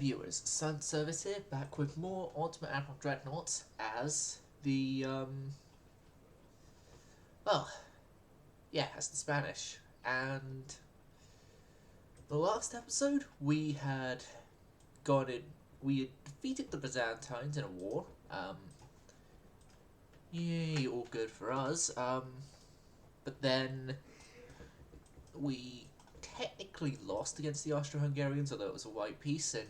viewers, Sun Service here, back with more Ultimate Admiral Dreadnoughts as the, as the Spanish. And the last episode, we had defeated the Byzantines in a war. Yay, all good for us. But then we technically lost against the Austro-Hungarians, although it was a white peace, and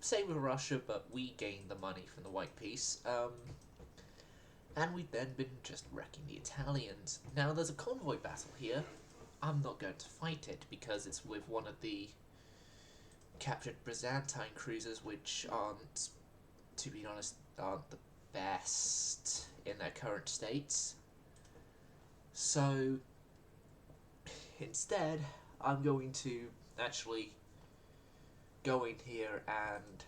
same with Russia, but we gained the money from the white peace. And we've then been just wrecking the Italians. Now there's a convoy battle here. I'm not going to fight it because it's with one of the captured Byzantine cruisers, which aren't, to be honest, aren't the best in their current states. So instead, I'm going to actually go in here and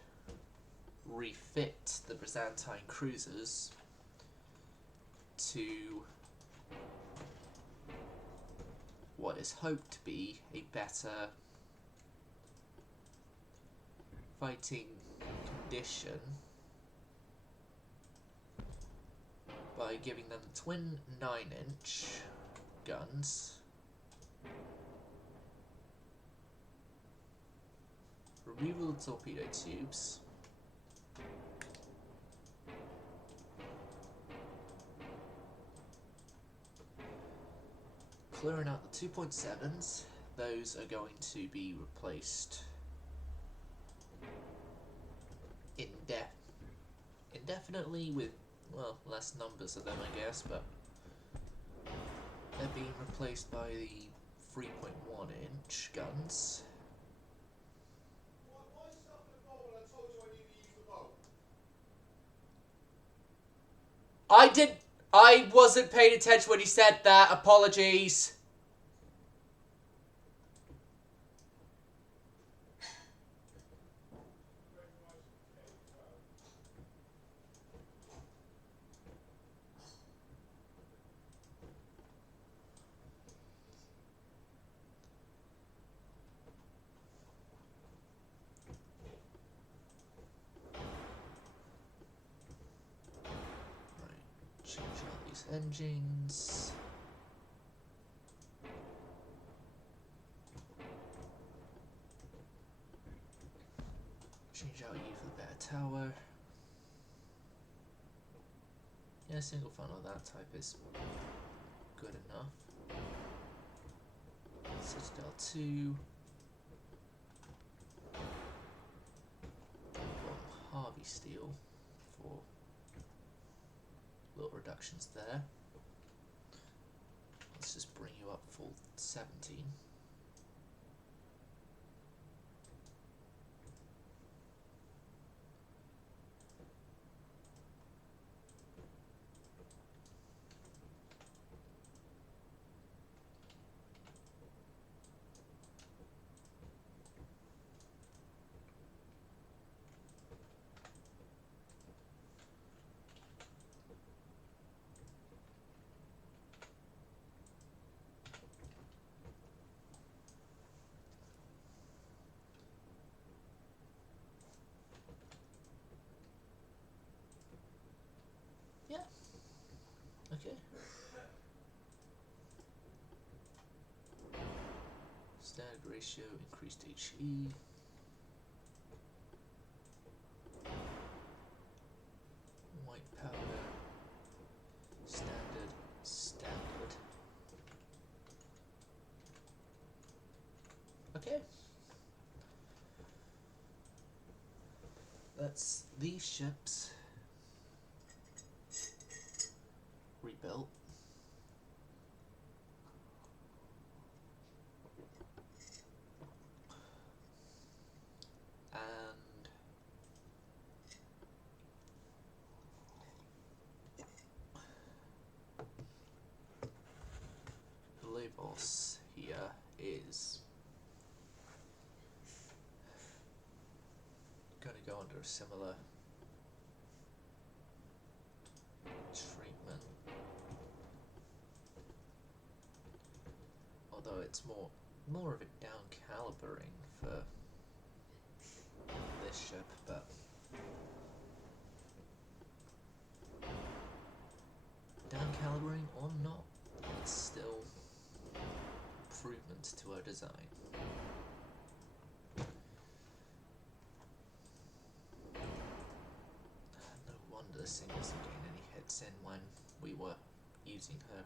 refit the Byzantine cruisers to what is hoped to be a better fighting condition by giving them twin 9-inch guns, removal of torpedo tubes, clearing out the 2.7s. Those are going to be replaced indefinitely with, well, less numbers of them, I guess, but they're being replaced by the 3.1-inch guns. I wasn't paying attention when he said that. Apologies. Change out these engines. Change out you for the better tower. Yeah, single funnel of that type is good enough. Citadel 2. Harvey steel for little reductions there. Let's just bring you up full 17. Yeah. Okay. Standard ratio, increased HE. White powder. Standard. Okay. That's these ships rebuilt. And the Labos here is going to go under a similar treatment, although it's more of a down calibering for adjustments to our design. No wonder this thing wasn't getting any hits in when we were using her.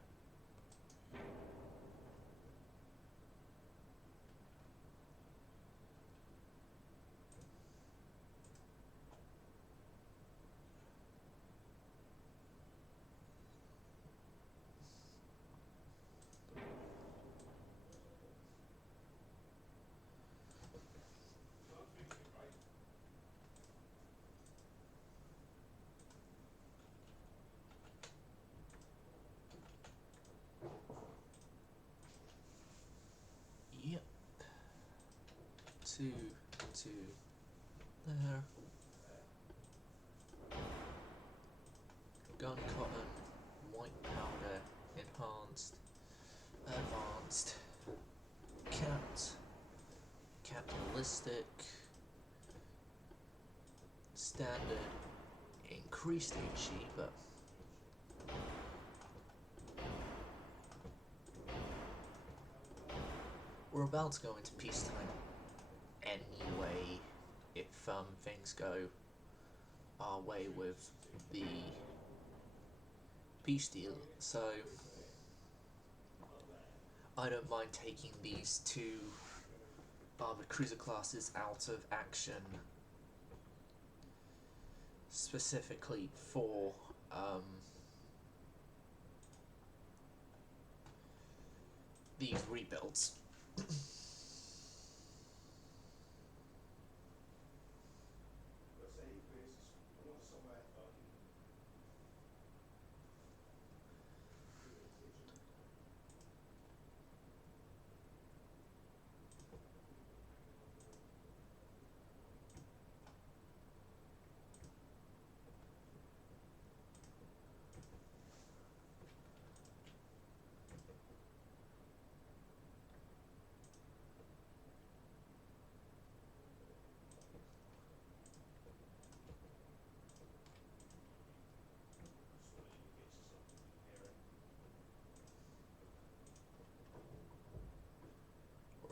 Yep. Two there. Gun cotton, white powder, enhanced, advanced, capitalistic, standard, increased HE, but we're about to go into peacetime anyway, if things go our way with the peace deal, so I don't mind taking these two armored cruiser classes out of action specifically for these rebuilds.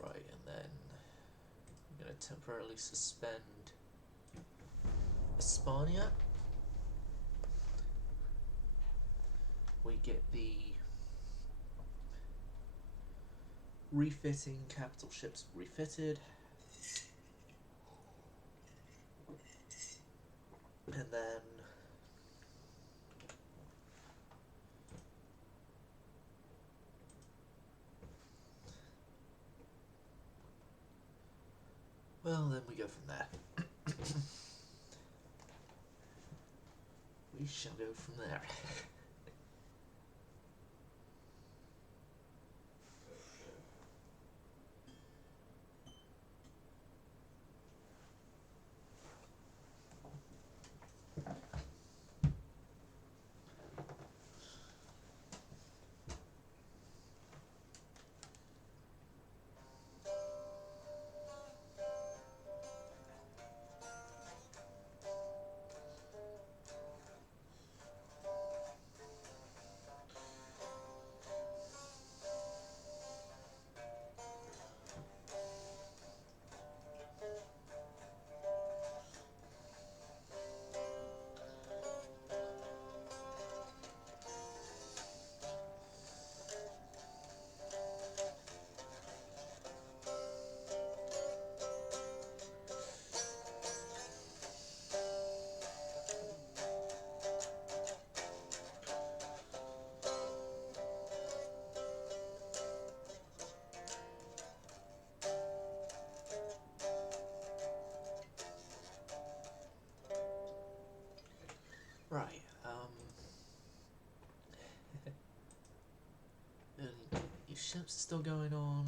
Right, and then I'm going to temporarily suspend Espana. We get the refitting capital ships refitted, and then we go from there. We shall go from there. Right, your ship's still going on.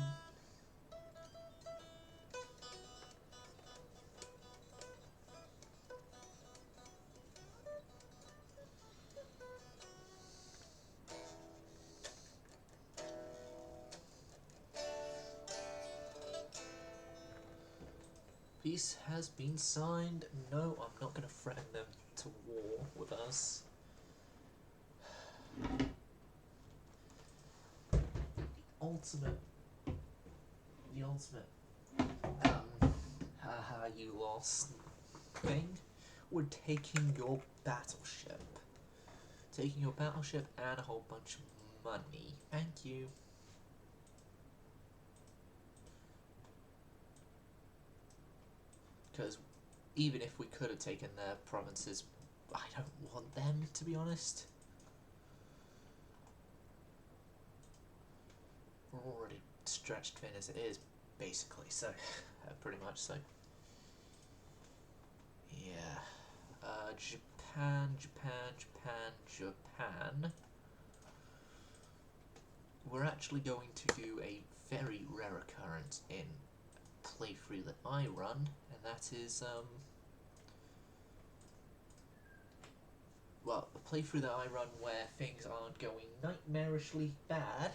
Peace has been signed. No, I'm not going to threaten them to war with us. The ultimate the ultimate haha you lost thing. We're taking your battleship. Taking your battleship and a whole bunch of money. Thank you. Because even if we could have taken their provinces, I don't want them, to be honest. We're already stretched thin as it is, basically, so pretty much so. Yeah. Japan. We're actually going to do a very rare occurrence in playthrough that I run, and that is, well, a playthrough that I run where things aren't going nightmarishly bad.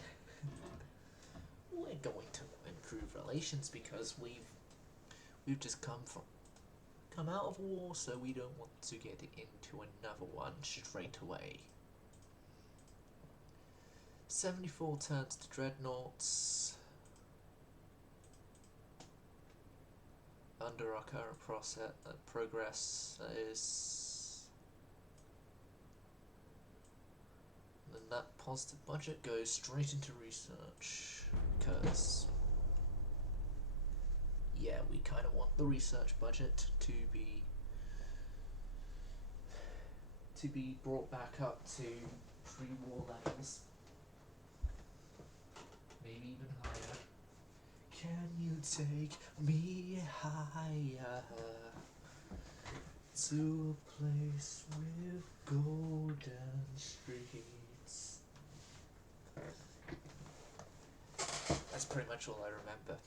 We're going to improve relations because we've just come out of war, so we don't want to get into another one straight away. 74 turns to Dreadnoughts. Under our current progress is... And then that positive budget goes straight into research, because... yeah, we kind of want the research budget to be brought back up to pre-war levels. Maybe even higher. Can you take me higher to a place with golden streets? That's pretty much all I remember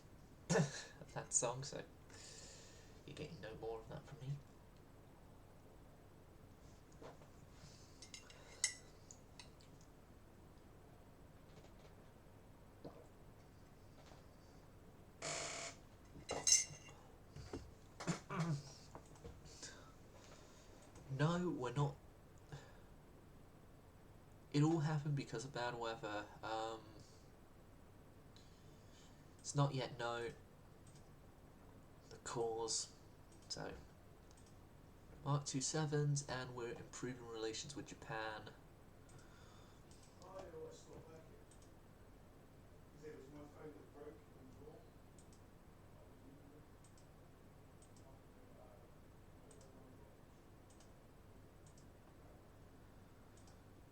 of that song, so you're getting no more of that from me. No, we're not. It all happened because of bad weather. It's not yet known the cause. So, Mark 27s, and we're improving relations with Japan.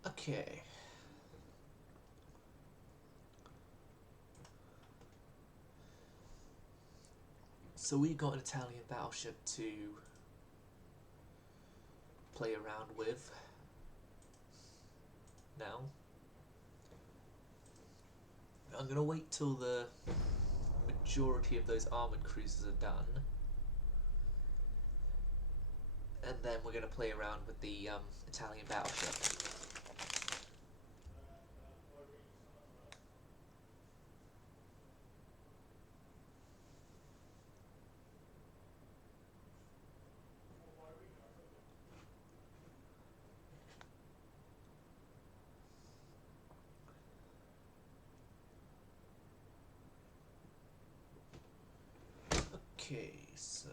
Okay. So we got an Italian battleship to play around with now. I'm gonna wait till the majority of those armoured cruisers are done, and then we're gonna play around with the Italian battleship. Okay, so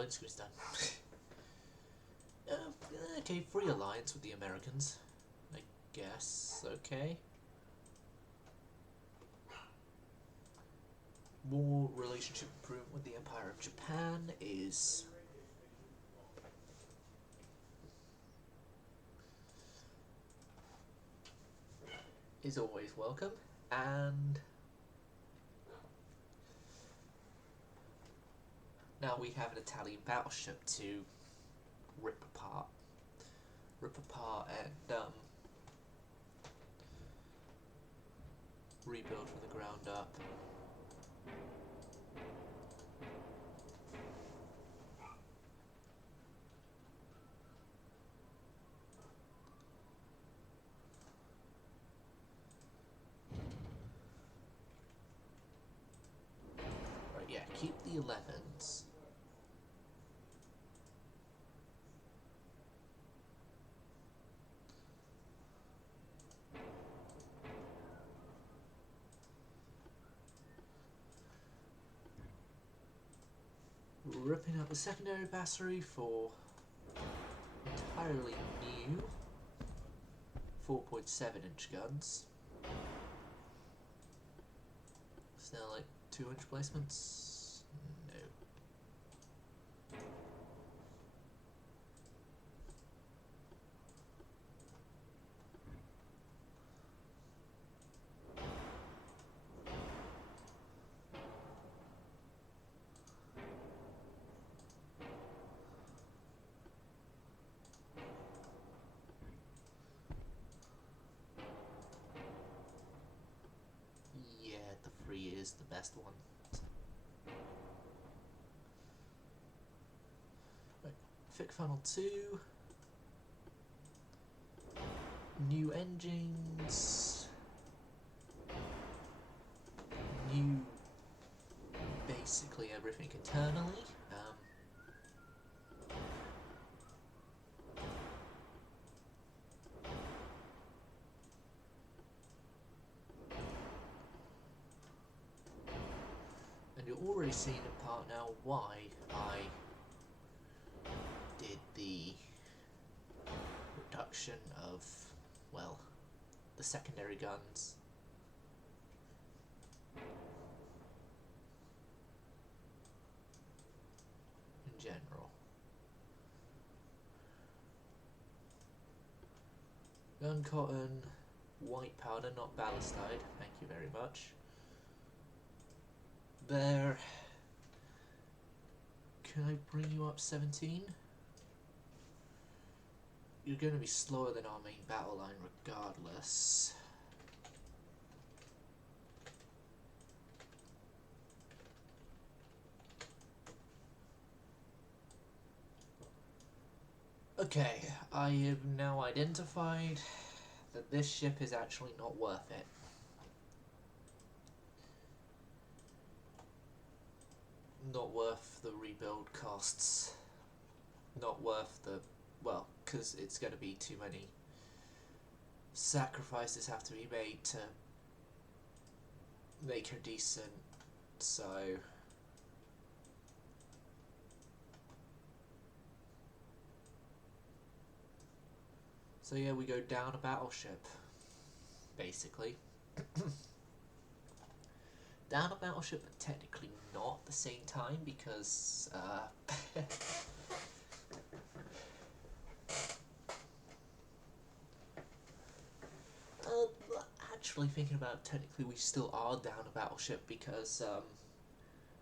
loan screen's done. Okay, free alliance with the Americans. I guess, okay. More relationship improvement with the Empire of Japan is always welcome, and now we have an Italian battleship to rip apart and rebuild from the ground up. Right, yeah, keep the 11s. Ripping up the secondary battery for entirely new 4.7-inch guns. It's now like 2-inch placements? No. Yeah, the 3 is the best one. Right, Thick Funnel 2. New engines. New basically everything internally. And you're already seeing in part now why I did the reduction of, well, the secondary guns. In general. Gun cotton, white powder, not ballistide, thank you very much. There. Can I bring you up 17? You're going to be slower than our main battle line regardless. Okay, I have now identified that this ship is actually not worth it. Not worth the rebuild costs. Not worth the, well, because it's going to be too many sacrifices have to be made to make her decent, so yeah, we go down a battleship, basically. Down a battleship, but technically not at the same time, because actually thinking about it, technically we still are down a battleship, because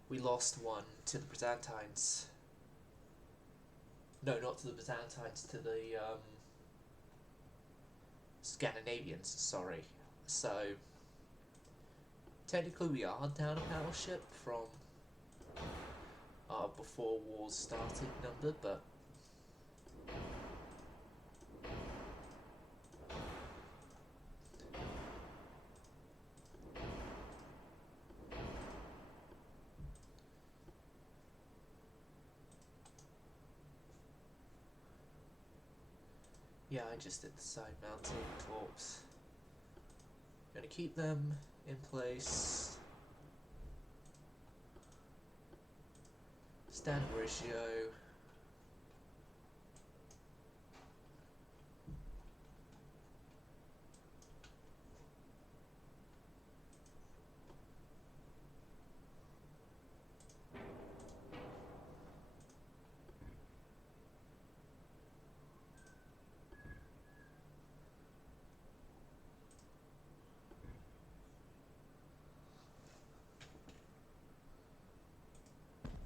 we lost one to the Byzantines. No, not to the Byzantines, to the Scandinavians, sorry. So technically we are down a battleship from our before wars started number, but yeah, I just did the side mounting torps. Gonna keep them in place. Standard ratio.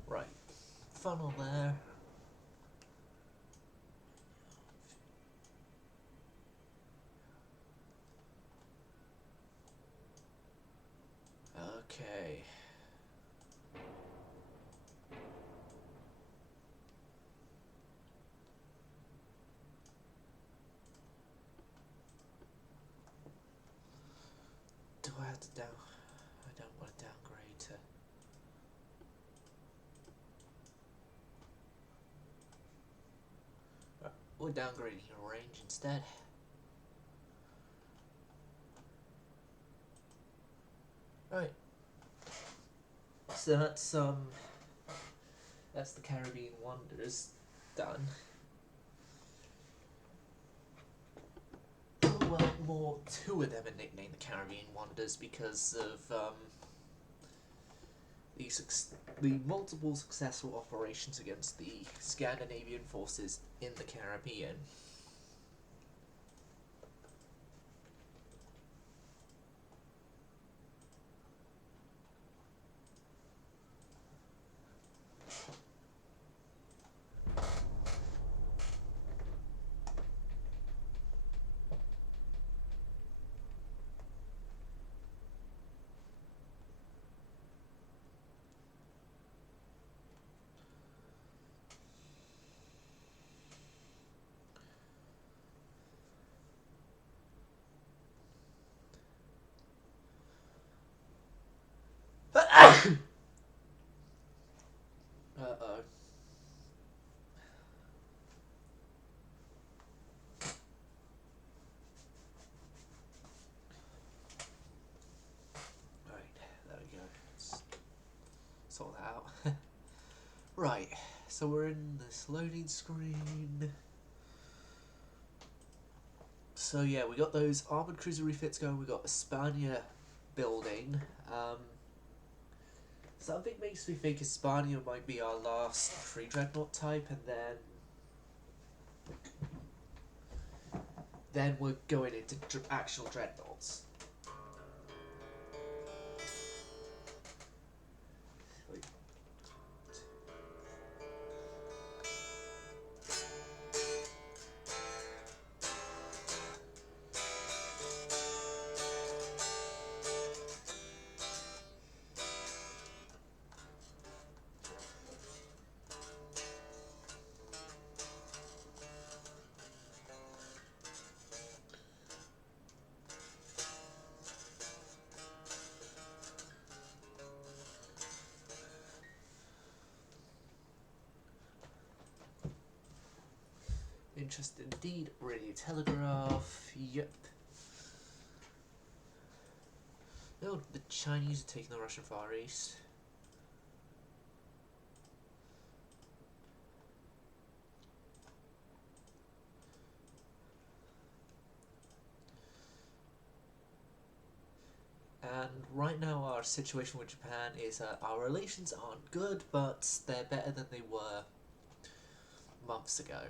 Right. Funnel there. Okay. Do I have to down? I don't want to downgrade to. Right. We're downgrading your range instead. Right. So that's the Caribbean Wonders done. Oh, well, two of them are nicknamed the Caribbean Wonders because of the multiple successful operations against the Scandinavian forces in the Caribbean. Uh-oh. Right, there we go. Let's sort that out. Right, so we're in this loading screen. So yeah, we got those armoured cruiser refits going, we got Espana building. Something makes me think Espana might be our last pre-dreadnought type, and then we're going into actual dreadnoughts. Interesting indeed. Radio telegraph. Yep. Oh, the Chinese are taking the Russian Far East. And right now our situation with Japan is our relations aren't good, but they're better than they were months ago.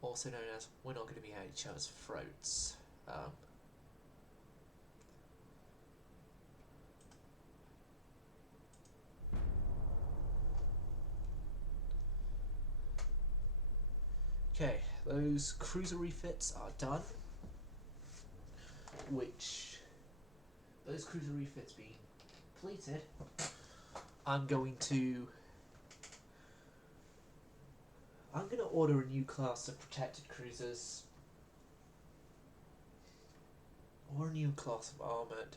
Also known as, we're not going to be at each other's throats. Okay, those cruiser refits are done. Those cruiser refits being completed, I'm going to order a new class of protected cruisers, or a new class of armoured.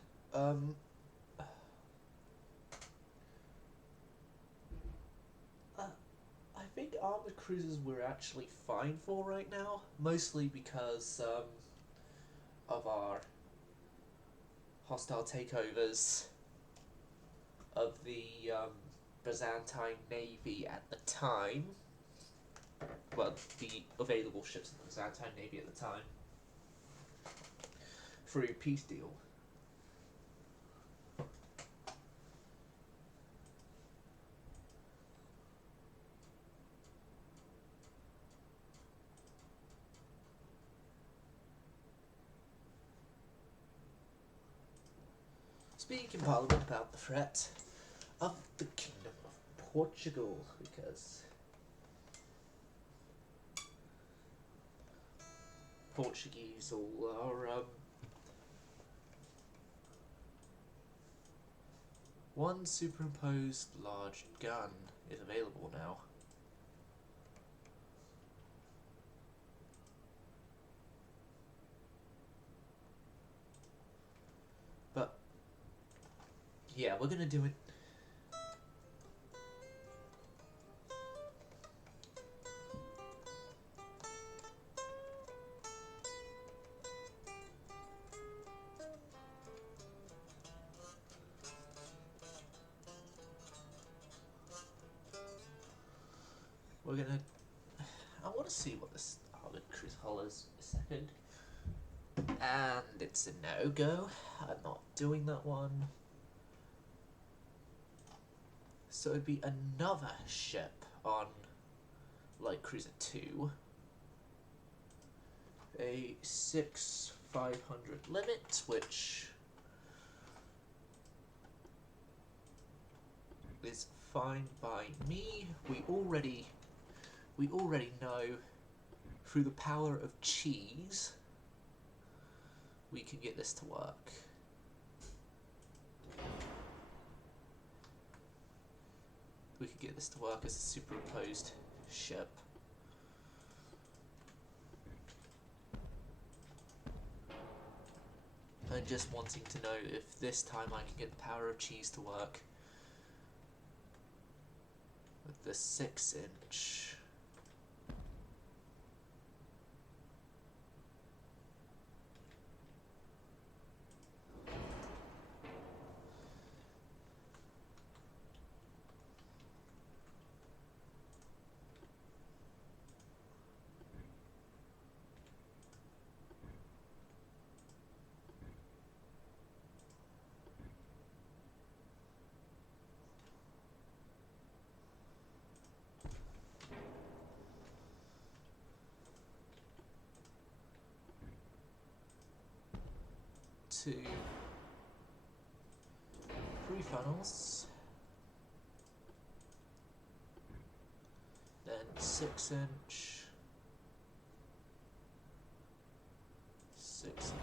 I think armoured cruisers we're actually fine for right now, mostly because of our hostile takeovers of the Byzantine Navy at the time. Well, the available ships of the Byzantine Navy at the time. Through a peace deal. Speak in Parliament about the threat of the Kingdom of Portugal, because Portuguese all are one superimposed large gun is available now. But yeah, we're gonna do it. We're gonna. I want to see what this Harvard Cruise Hull is a second. And it's a no-go. I'm not doing that one. So it'd be another ship on Light Cruiser 2. A 6-500 limit, which is fine by me. We already know through the power of cheese we can get this to work. We could get this to work as a superimposed ship. I'm just wanting to know if this time I can get the power of cheese to work with the 6-inch. To 3 funnels, then 6-inch, 6-inch,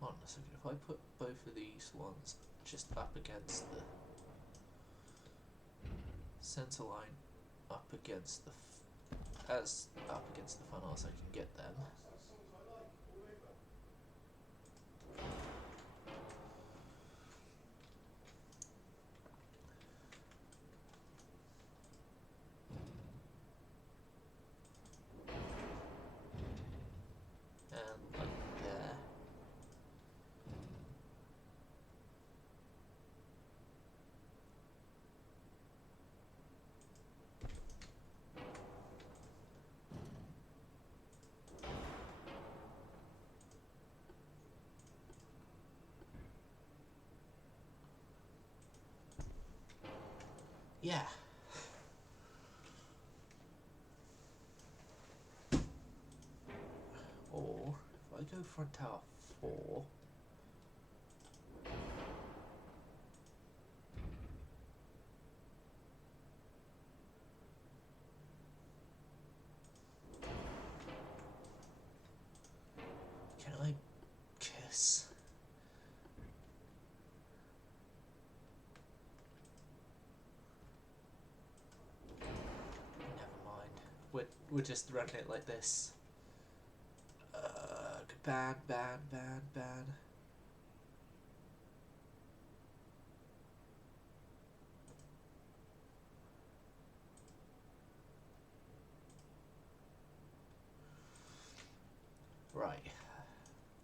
hold on a second, if I put both of these ones just up against the center line, up against the up against the funnels, I can get them. And like there. Yeah. Or if I go front tower 4, can I kiss? Never mind. We're just running it like this. Ban.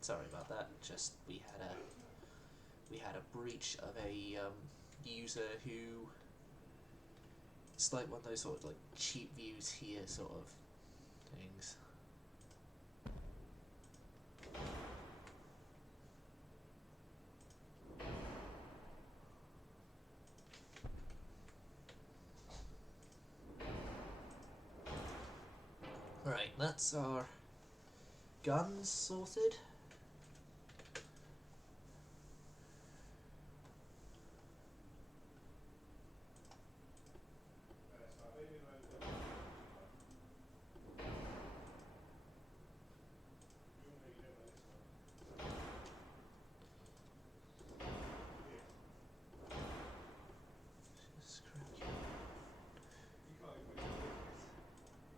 Sorry about that. Just we had a breach of a user who. It's like one of those sort of like cheap views here sort of things. Right, that's our guns sorted.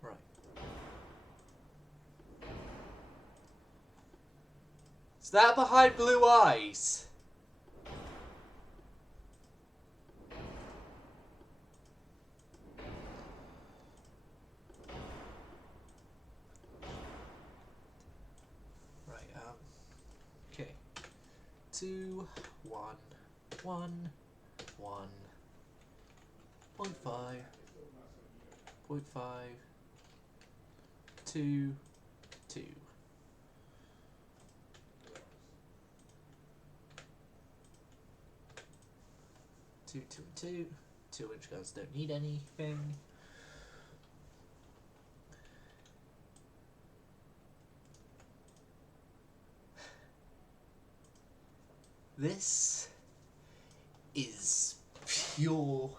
Right. Is that behind blue eyes? Right, okay. 2, 1, 1, 1, 0.5, 0.5, 2, 2. 2, 2, and 2. 2-inch guns don't need anything. This is pure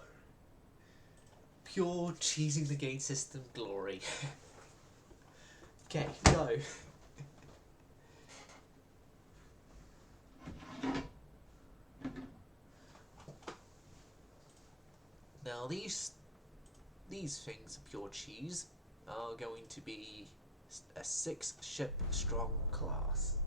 cheesing the game system glory. Okay, go. Now these things of pure cheese are going to be a 6-ship strong class.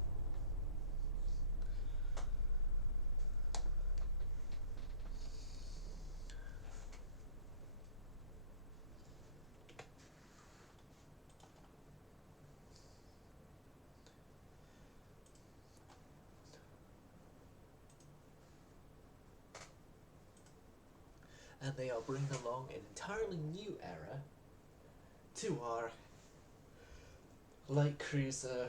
And they are bringing along an entirely new era to our light cruiser.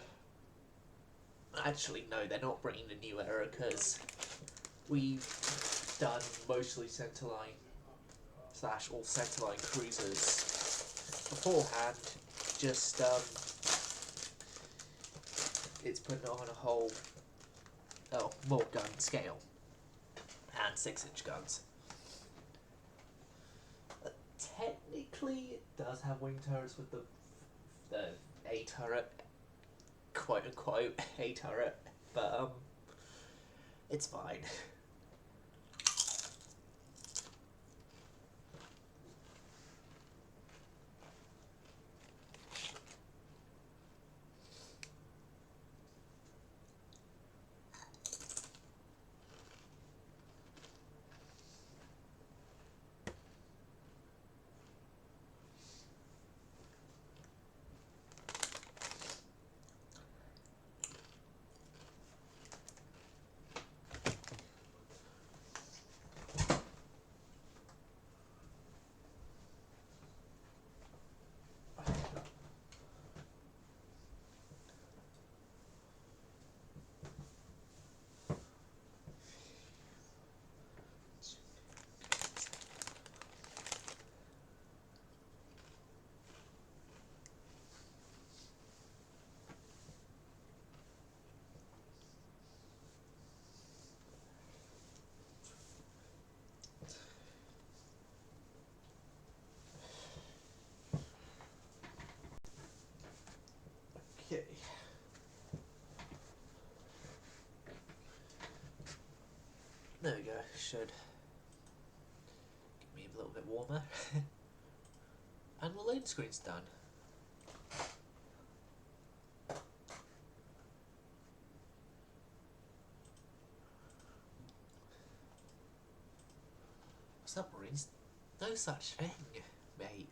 Actually, no, they're not bringing a new era because we've done mostly centerline / all centerline cruisers beforehand. Just it's putting it on a whole more gun scale and 6-inch guns. Technically, it does have wing turrets with the A turret, quote unquote A turret, but it's fine. Okay. There we go. Should get me a little bit warmer. And the loading screen's done. Submarines? No such thing, mate.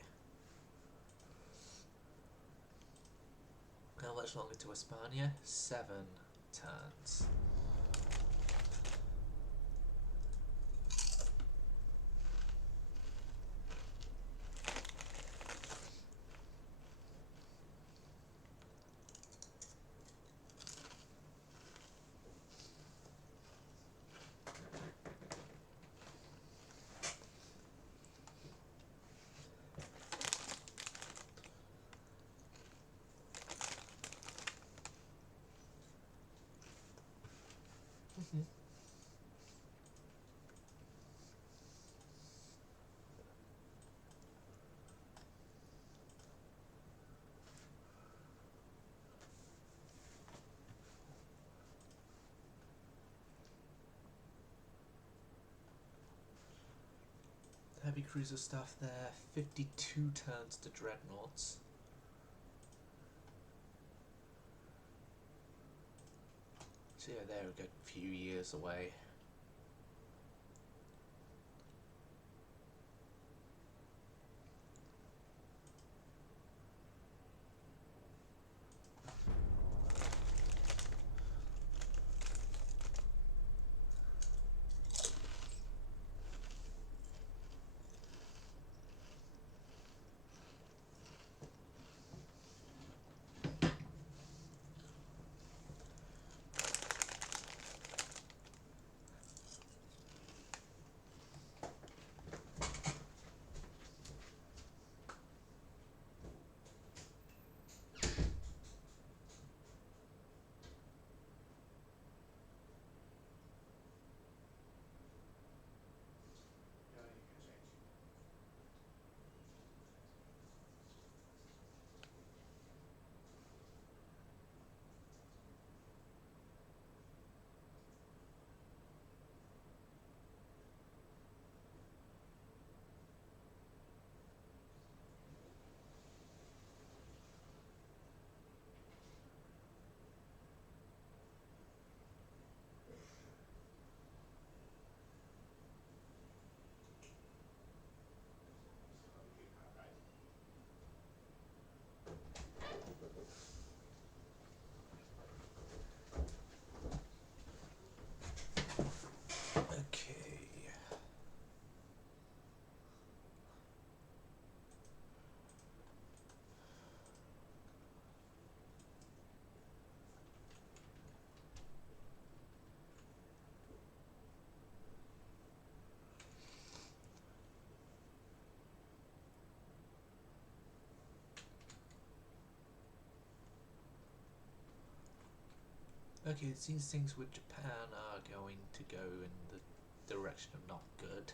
How much longer to Hispania? 7. turns. Heavy cruiser stuff there, 52 turns to Dreadnoughts. So yeah, they're a good few years away. Okay. Okay, it seems things with Japan are going to go in the direction of not good.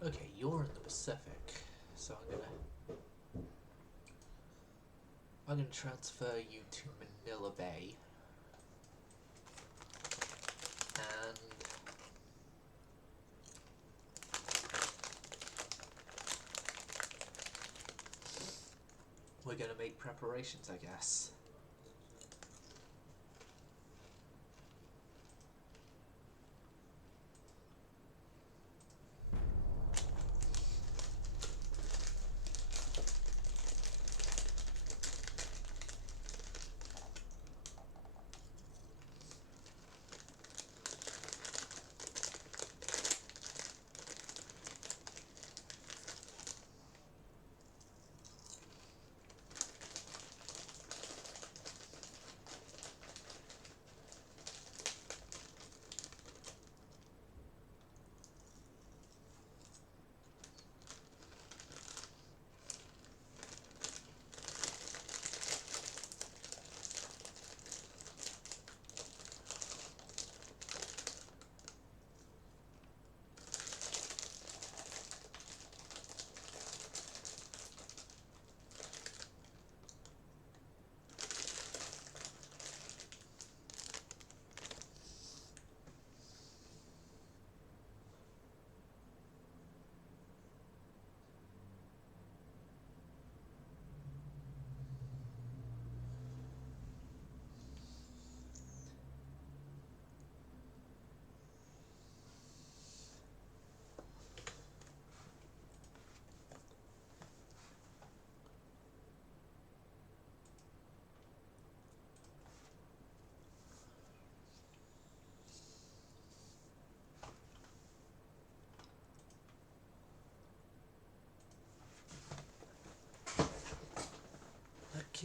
Okay, you're in the Pacific, so I'm gonna transfer you to Manila Bay, and we're gonna make preparations, I guess.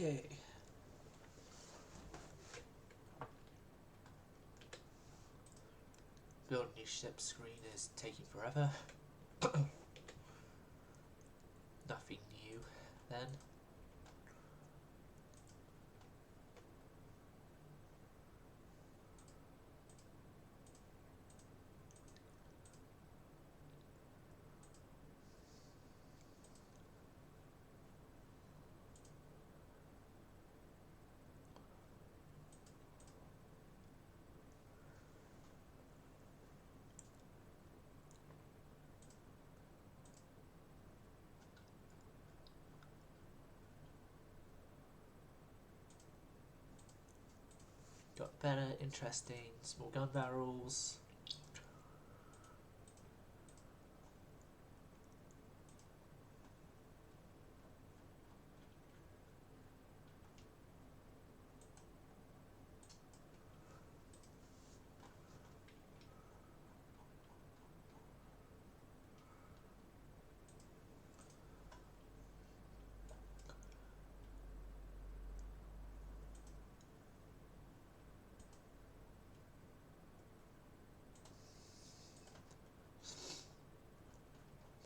Okay. Build a new ship screen is taking forever. Nothing new then. Got better, interesting small gun barrels.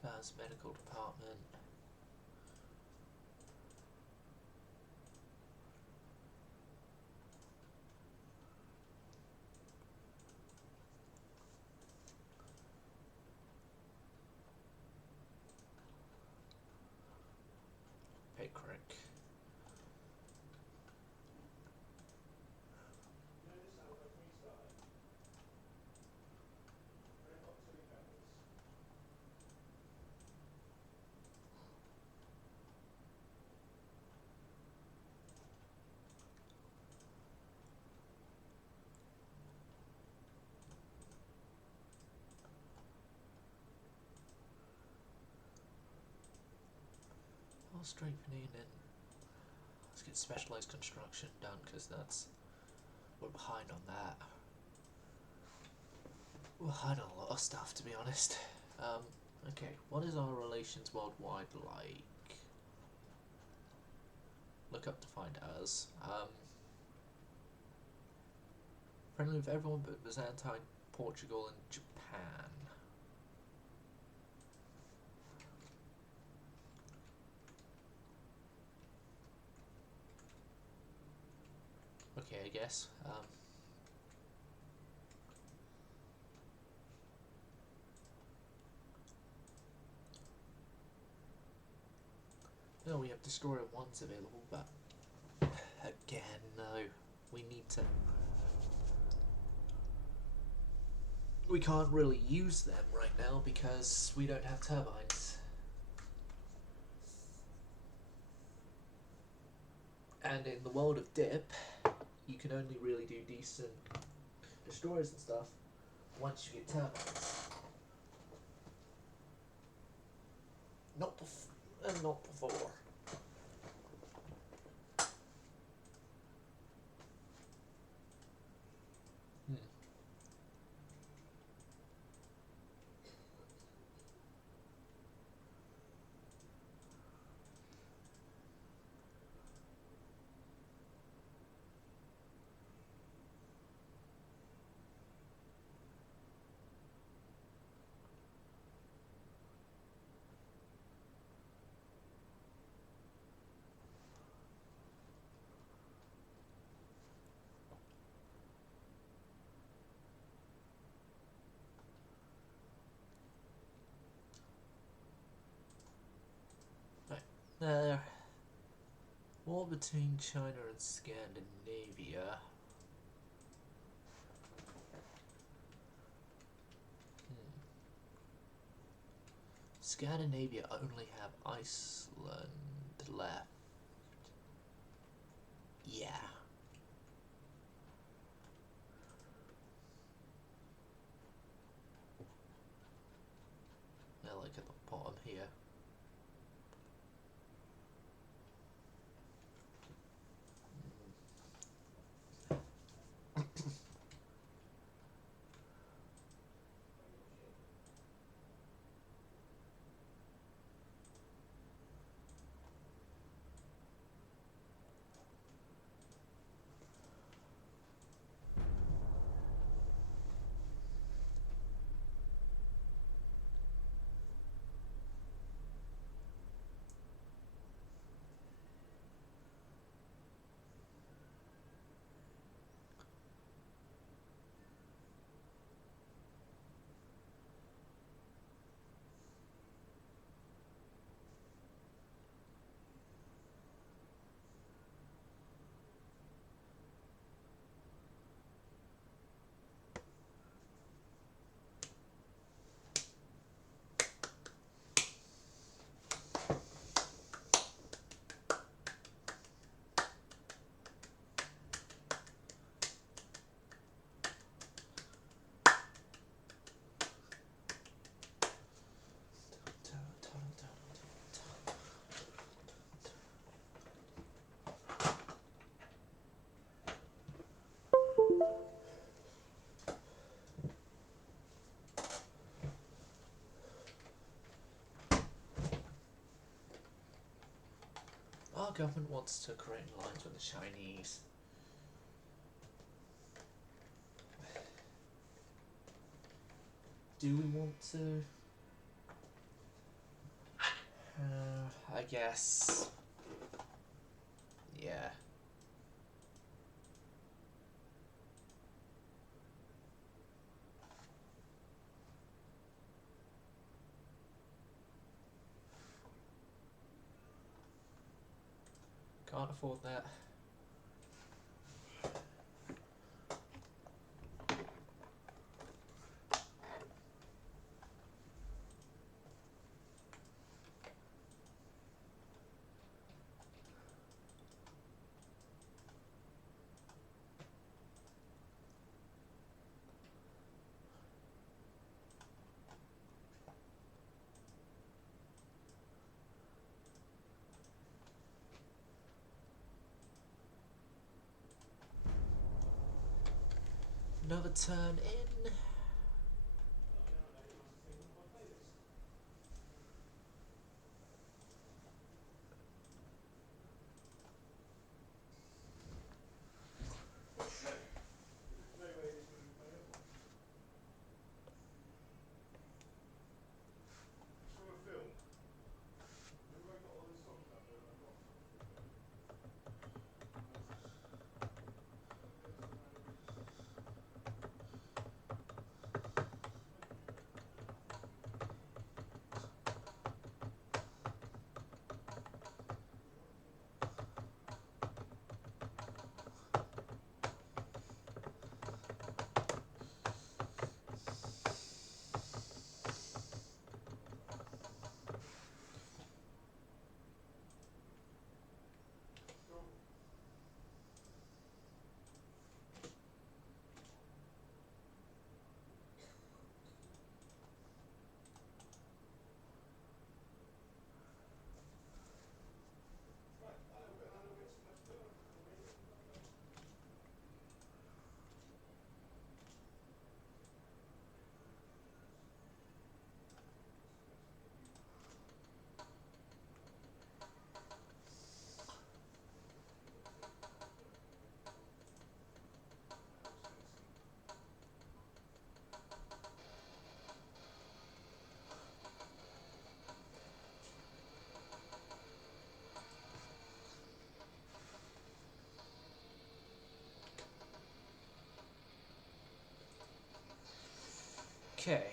That's medical department. Hey, Crick. All strengthening and let's get specialized construction done because we're behind on that. We're behind on a lot of stuff, to be honest. Okay, what is our relations worldwide like? Look up to find us. Friendly with everyone but Byzantine, Portugal, and Japan. Okay, I guess. No, we have Destroyer 1s available, but again, no. We need to... We can't really use them right now because we don't have turbines. And in the world of Dip, you can only really do decent destroyers and stuff once you get turbines. Not before. Right. War between China and Scandinavia. Scandinavia only have Iceland left. Yeah. They're like at the bottom here. government wants to create an alliance with the Chinese. Do we want to? I guess. Yeah. Can't afford that. Another turn in. Okay.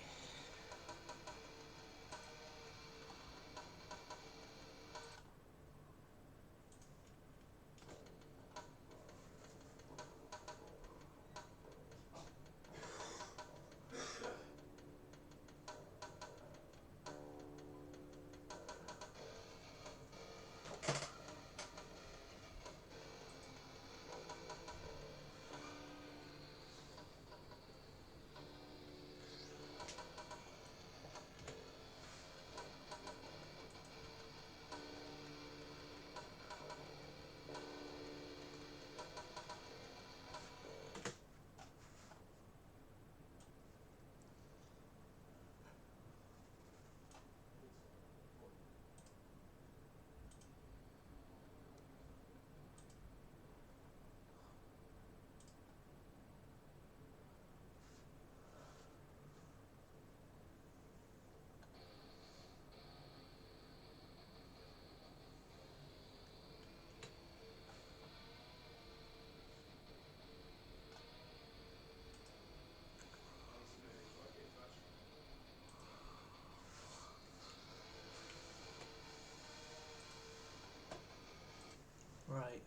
Right,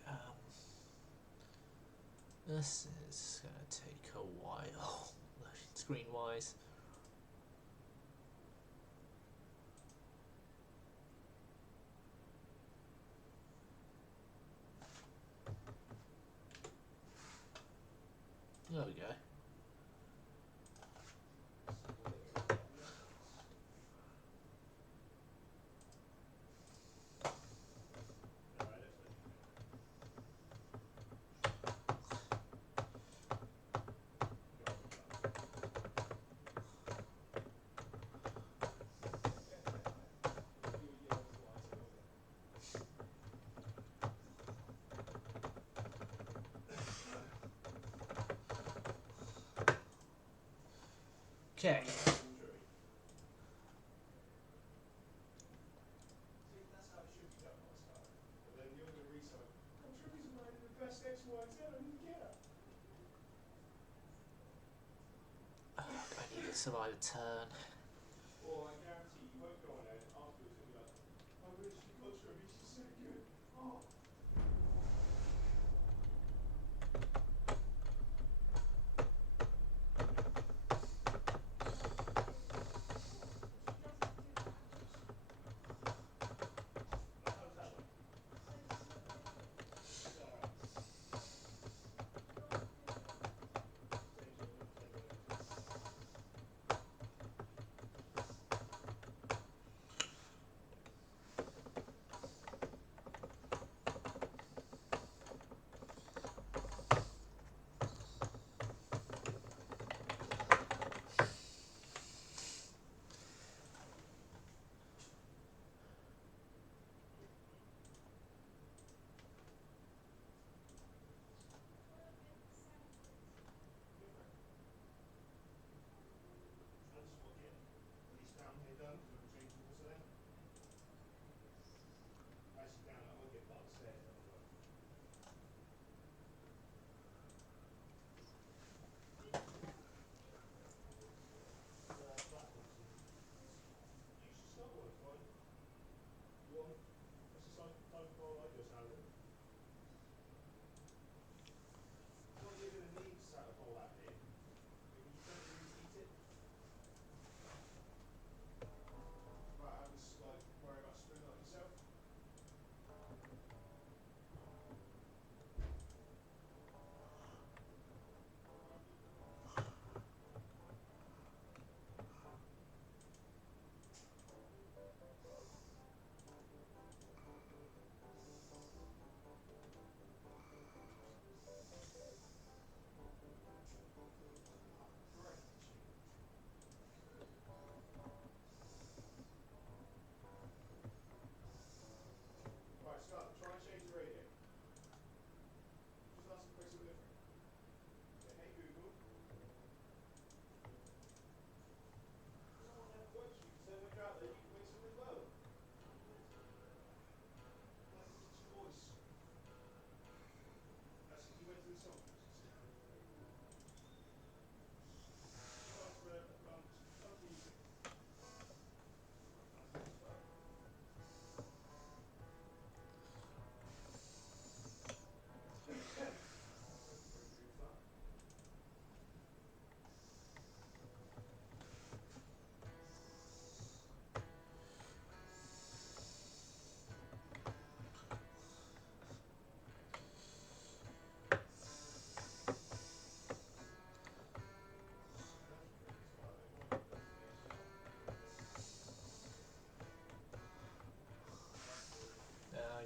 this is gonna take a while, screen-wise. There we go. Okay. I need to survive a turn.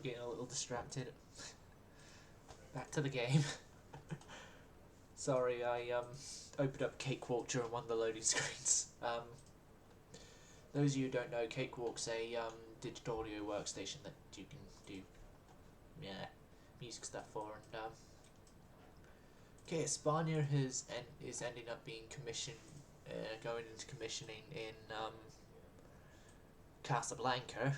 Getting a little distracted. Back to the game. Sorry, I opened up Cakewalk during one of the loading screens. Those of you who don't know, Cakewalk's a digital audio workstation that you can do music stuff for. And okay, Espana is ending up being commissioned, going into commissioning in Casablanca.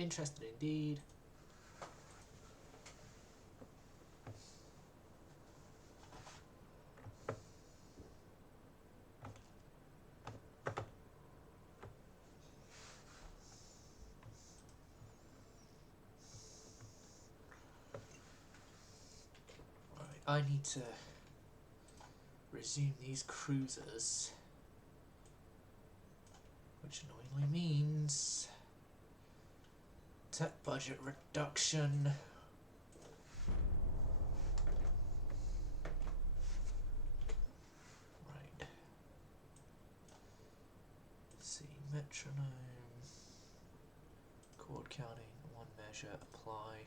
Interested indeed. Right, I need to resume these cruisers, which annoyingly means tech budget reduction. Right. Let's see, metronome, chord counting, one measure, apply.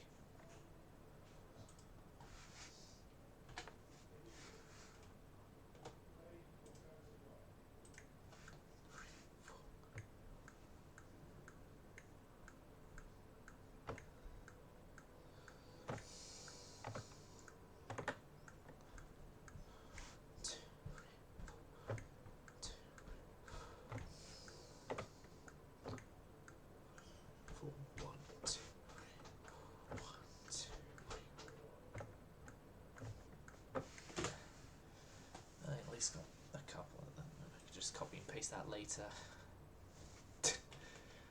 Got a couple of them. I can just copy and paste that later.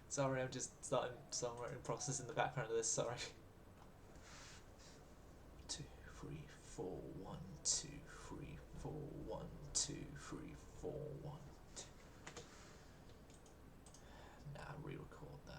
Sorry, I'm just starting songwriting process in the background of this. Sorry. 2, 3, 4, 1, 2, 3, 4, 1, 2, 3, 4, 1. Nah, re-record that.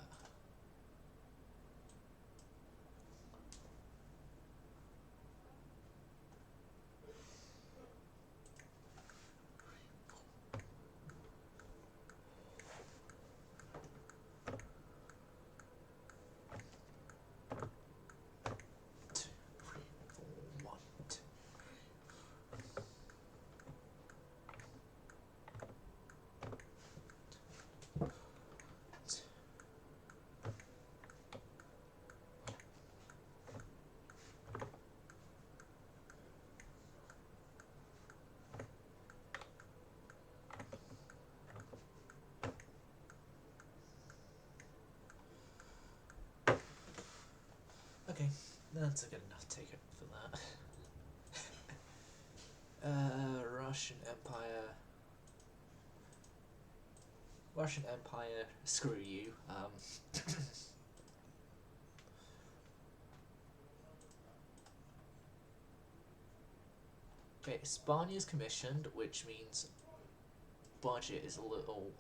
Okay, that's a good enough ticket for that. Russian Empire, screw you. Okay, Spania's commissioned, which means budget is a little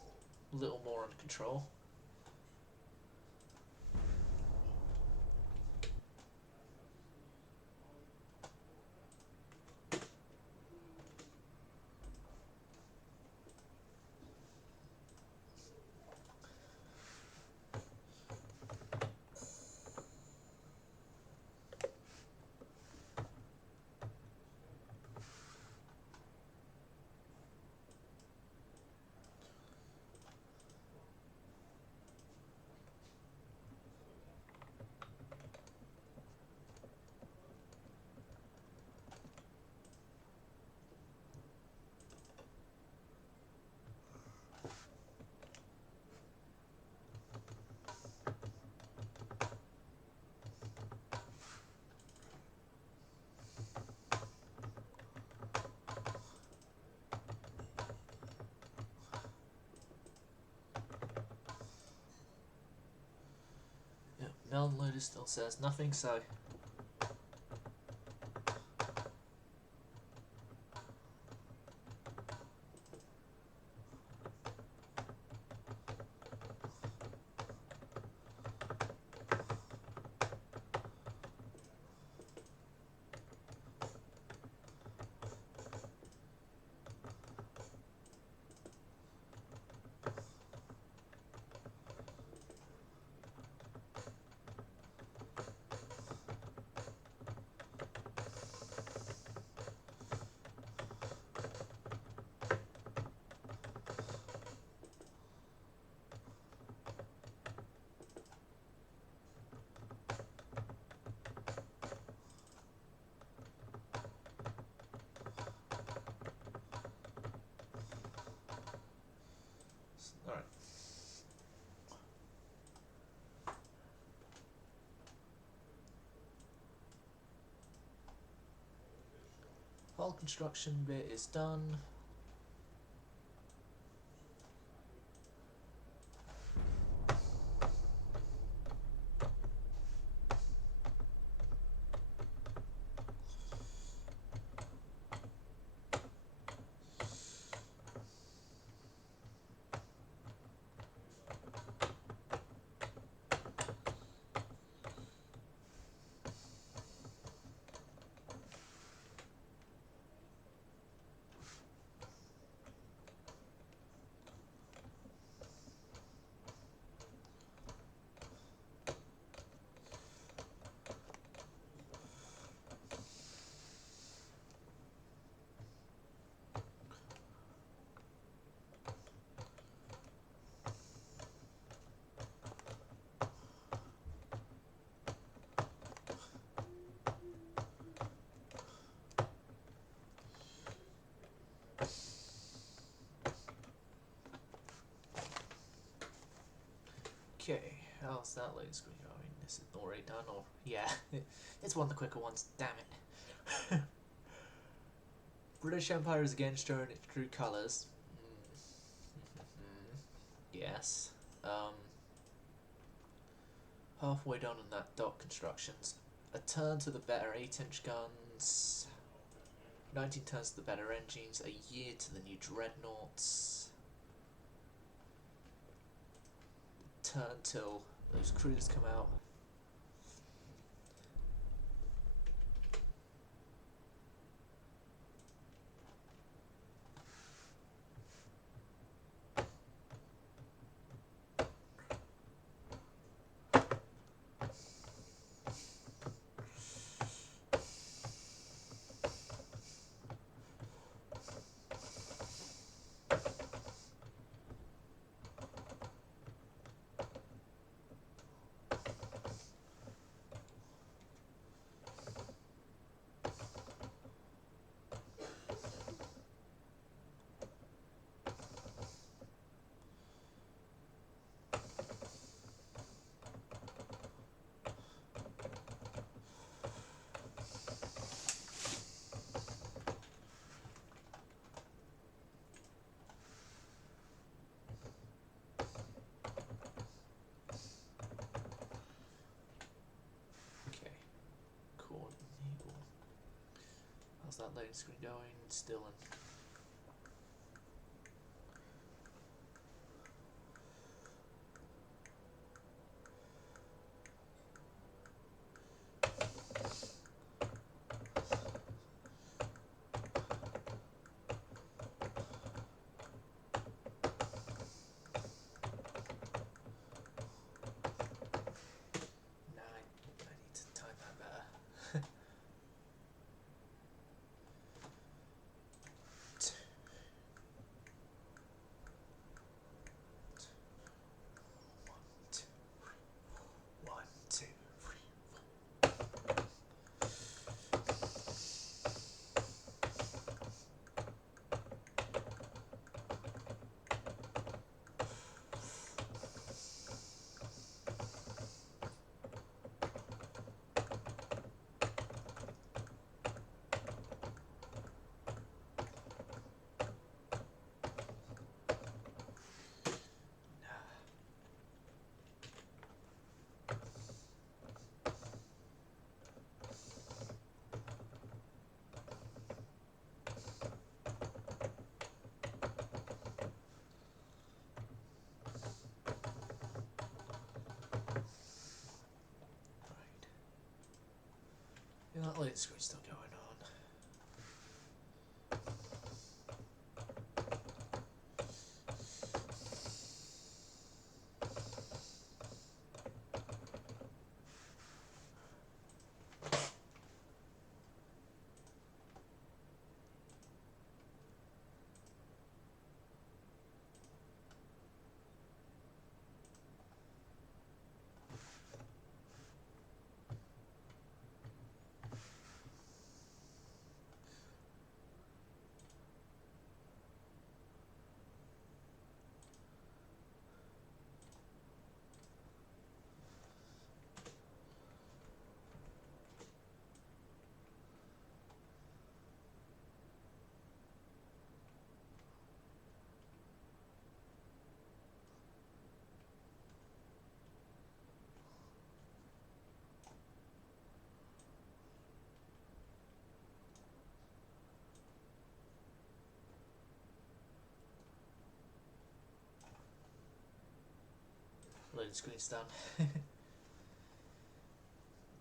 more under control. Yeah, Melon Loader still says nothing, so hull construction bit is done. Okay, how's that loading screen going? Is it already done, or yeah, it's one of the quicker ones. Damn it. British Empire is again showing its true colours. Yes. Halfway done on that dock constructions. A turn to the better 8-inch guns. 19 turns to the better engines. A year to the new Dreadnoughts. Turn till those crews come out. How's that loading screen going? Still in. Yeah, that loading screen's still going on. loading screen's done.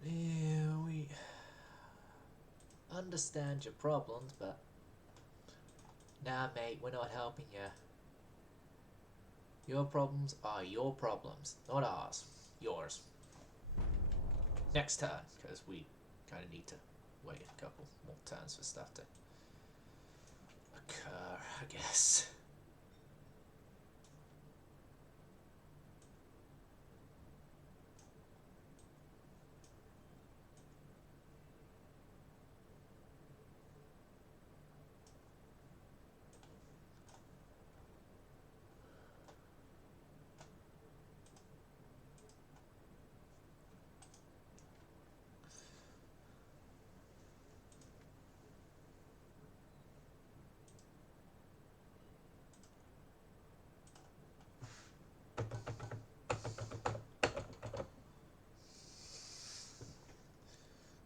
Yeah, we understand your problems, but nah, mate, we're not helping you. Your problems are your problems, not ours. Yours. Next turn, because we kind of need to wait a couple more turns for stuff to occur, I guess.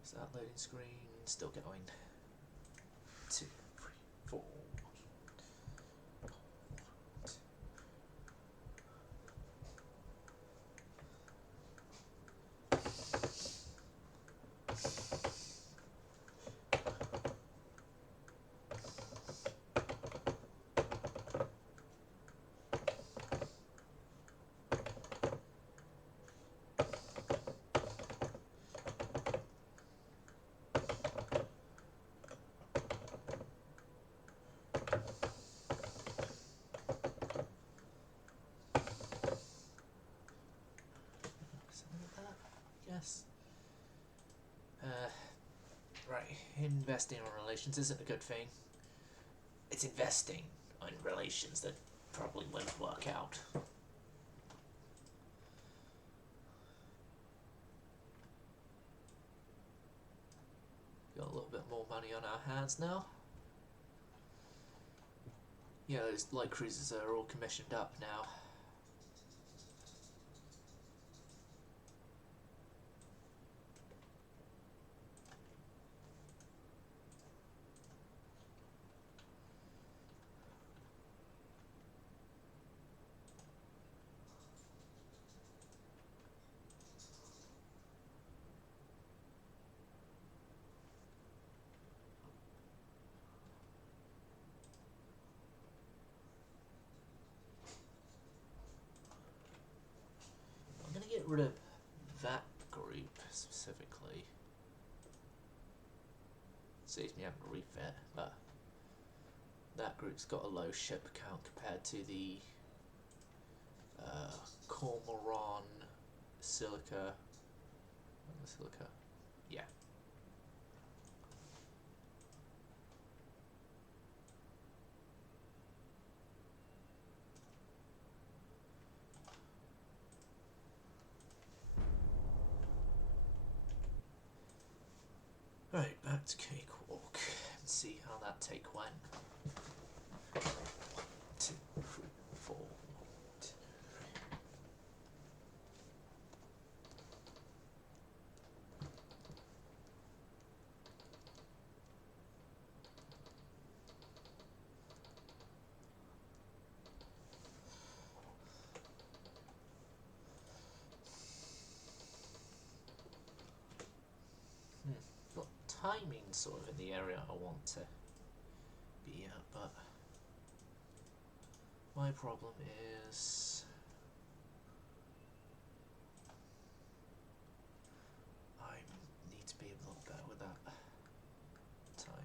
So that loading screen still going. 2, 3, 4. Something like that, I guess. Right, investing on relations isn't a good thing. It's investing on relations that probably won't work out. Got a little bit more money on our hands now. Yeah, those light cruisers are all commissioned up now. I'm gonna get rid of that group specifically. Saves me having to refit, but that group's got a low ship count compared to the Cormoran, Silica, yeah. Right, back to Cakewalk and see how that take went. 1, 2, 3, 4. Got timing sort of in the area I want to be at, but my problem is I need to be a little better with that timing.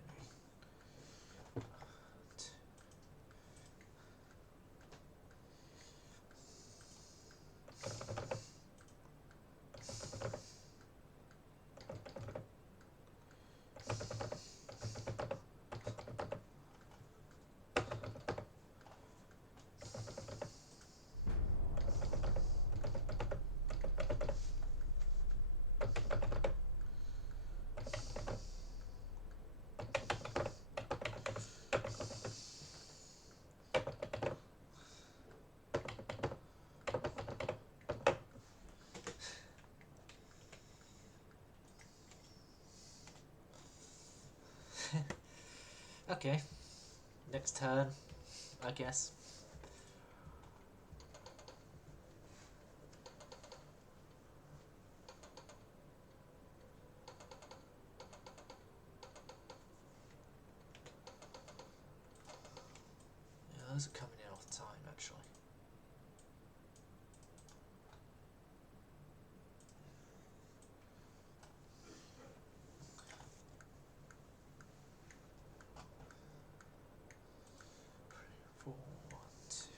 Okay, next turn, I guess. those are coming in all the time, actually. Four, one, two.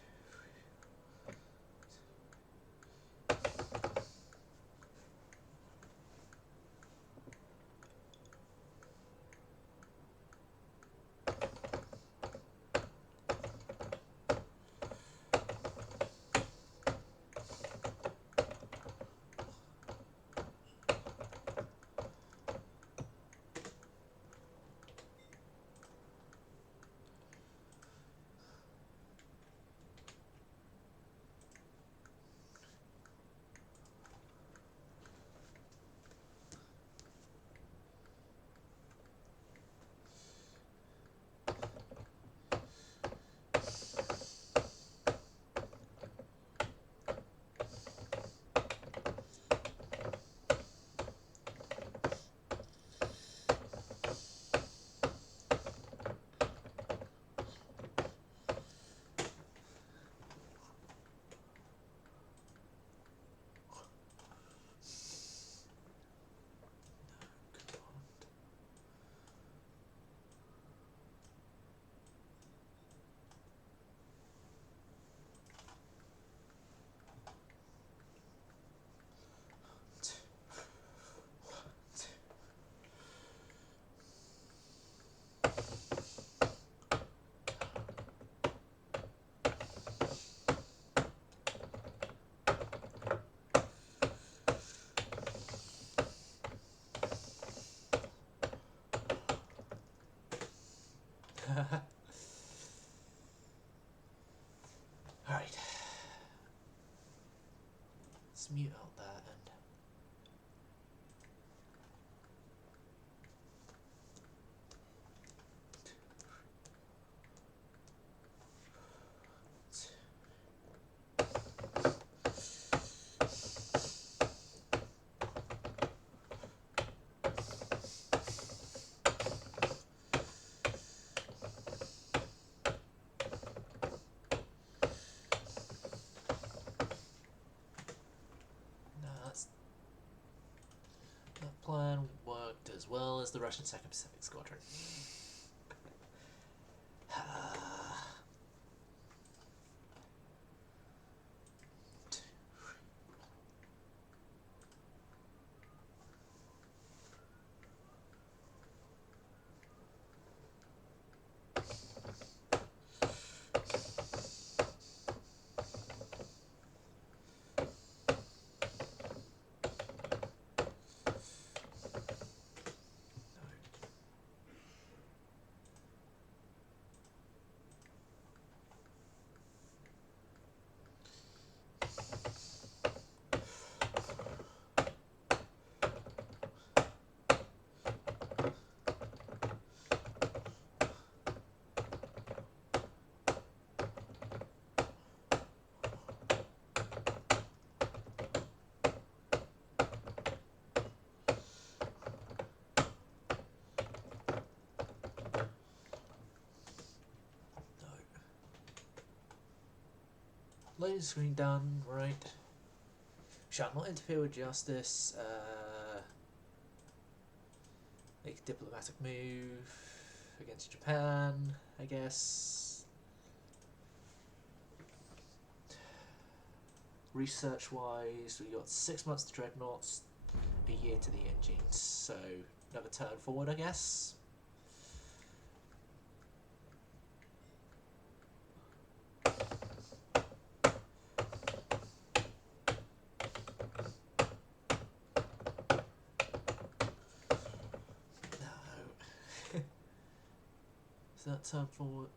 Alright. Let's mute out that and that plan worked as well as the Russian 2nd Pacific Squadron. Loading screen done, right. Shall not interfere with justice. Make a diplomatic move against Japan, I guess. Research wise, we got 6 months to Dreadnoughts, a year to the engines, so another turn forward, I guess. So that turn forward.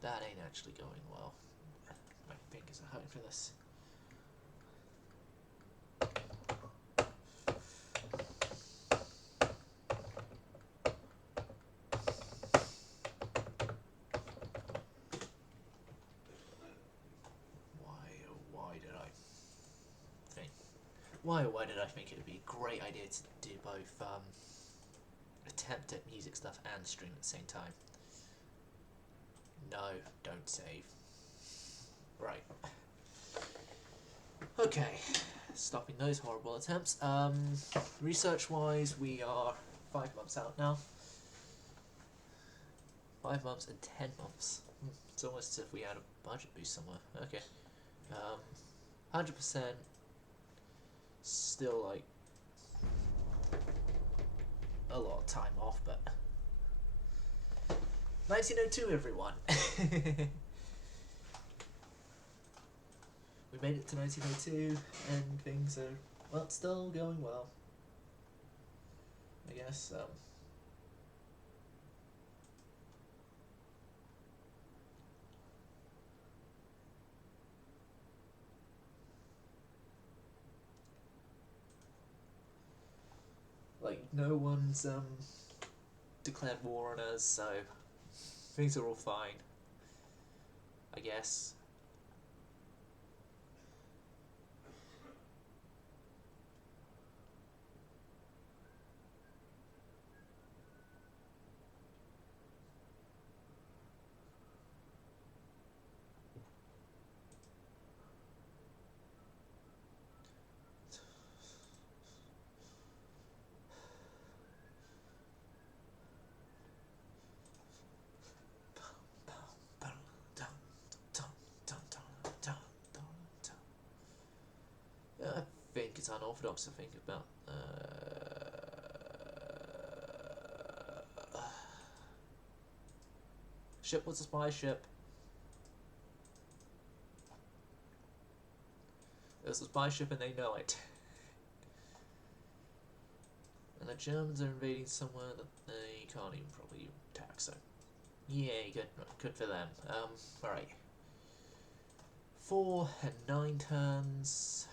That ain't actually going well. My fingers are hurting for this. Why did I think it would be a great idea to do both attempt at music stuff and stream at the same time? No, don't save. Right. Okay, stopping those horrible attempts. Research-wise, we are 5 months out now. 5 months and 10 months. It's almost as if we had a budget boost somewhere. Okay. 100%. Still like a lot of time off, but 1902, everyone. We made it to 1902, and things are, well, still going well, I guess. Like, no one's declared war on us, so things are all fine, I guess. I think it's unorthodox to think about ship was a spy ship. It was a spy ship and they know it. And the Germans are invading somewhere that they can't even probably attack, so yay, good for them. Alright. 4 and 9 turns.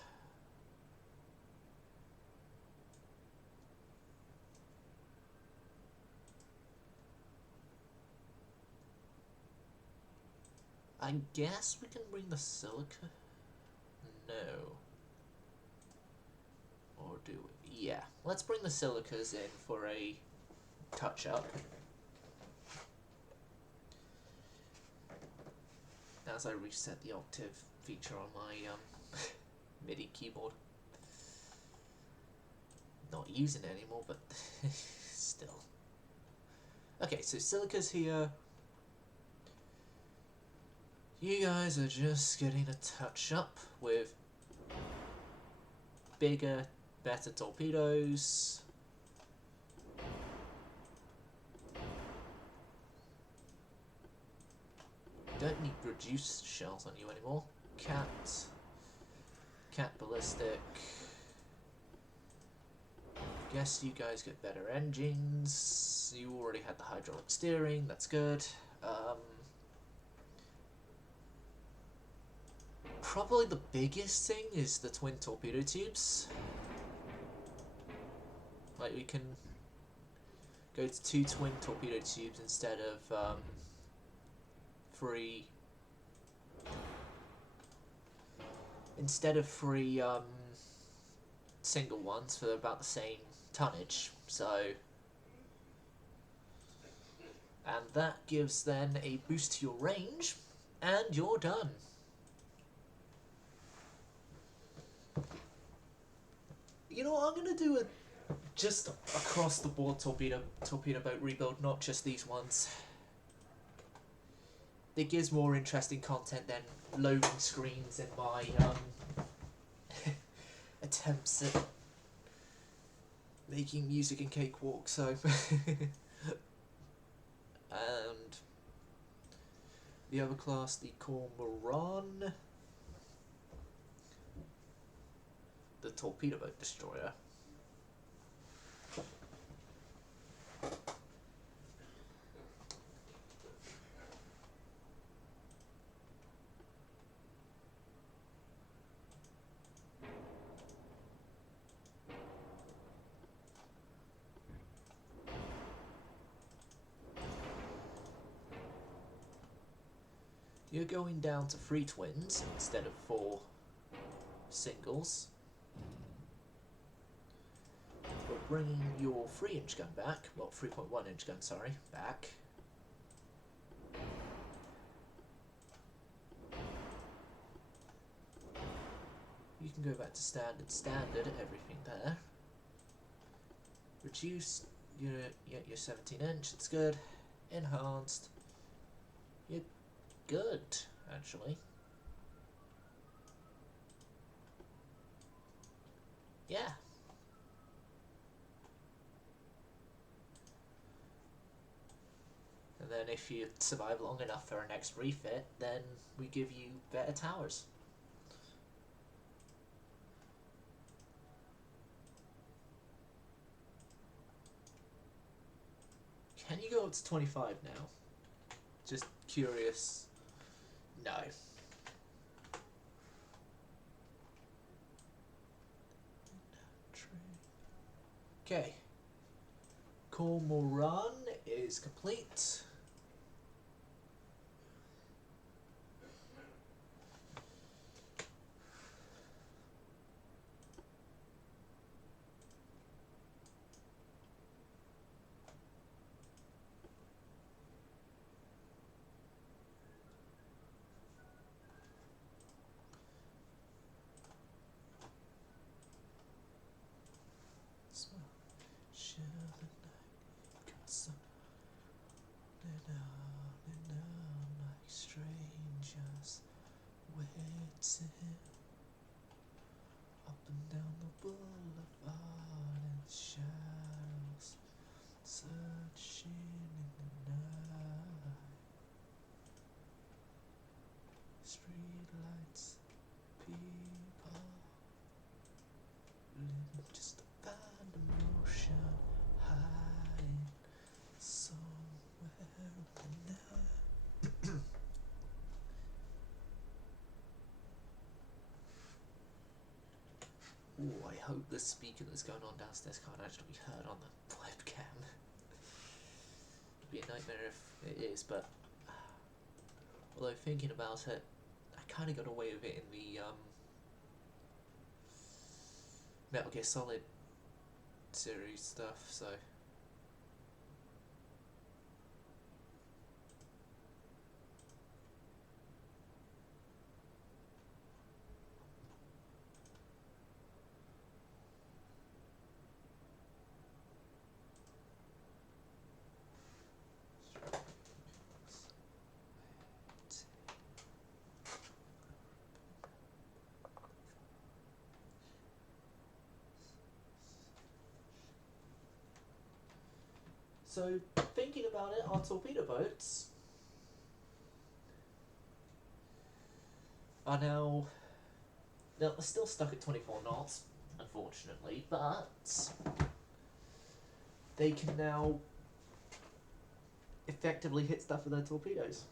I guess we can bring the silica? No. Or do we? Yeah. Let's bring the silicas in for a touch-up. As I reset the octave feature on my MIDI keyboard. Not using it anymore, but still. Okay, so silica's here. You guys are just getting a touch up with bigger, better torpedoes. Don't need reduced shells on you anymore. Cat ballistic. Guess you guys get better engines. You already had the hydraulic steering, that's good. Probably the biggest thing is the twin torpedo tubes. Like, we can go to 2 twin torpedo tubes instead of 3 single ones for about the same tonnage. So, and that gives then a boost to your range, and you're done. You know what, I'm gonna do a just across the board torpedo boat rebuild, not just these ones. It gives more interesting content than loading screens in my attempts at making music and cakewalk, so and the other class, the Cormoran, the torpedo boat destroyer. You're going down to 3 twins instead of 4 singles. bringing your 3-inch gun back, well, 3.1-inch gun, sorry, back. You can go back to standard, everything there. Reduce your 17-inch, it's good. Enhanced, you're good, actually. Yeah. And then if you survive long enough for our next refit, then we give you better towers. Can you go up to 25 now? Just curious. No. Okay. Cormoran is complete. Like strangers waiting up and down the boulevard in shadows, searching in the night. Street lights, people living just to find emotion, hiding somewhere in the night. Ooh, I hope the speaker that's going on downstairs can't actually be heard on the webcam. It'd be a nightmare if it is, but although thinking about it, I kind of got away with it in the Metal Gear Solid series stuff, so. So, thinking about it, our torpedo boats are now, they're still stuck at 24 knots, unfortunately, but they can now effectively hit stuff with their torpedoes.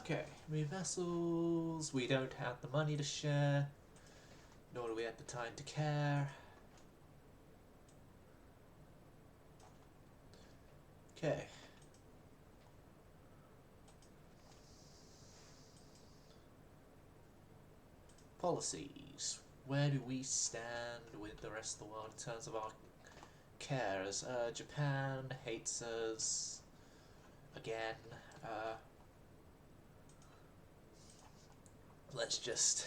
Okay, new vessels. We don't have the money to share, nor do we have the time to care. Okay. Policies. Where do we stand with the rest of the world in terms of our cares? Japan hates us again. Let's just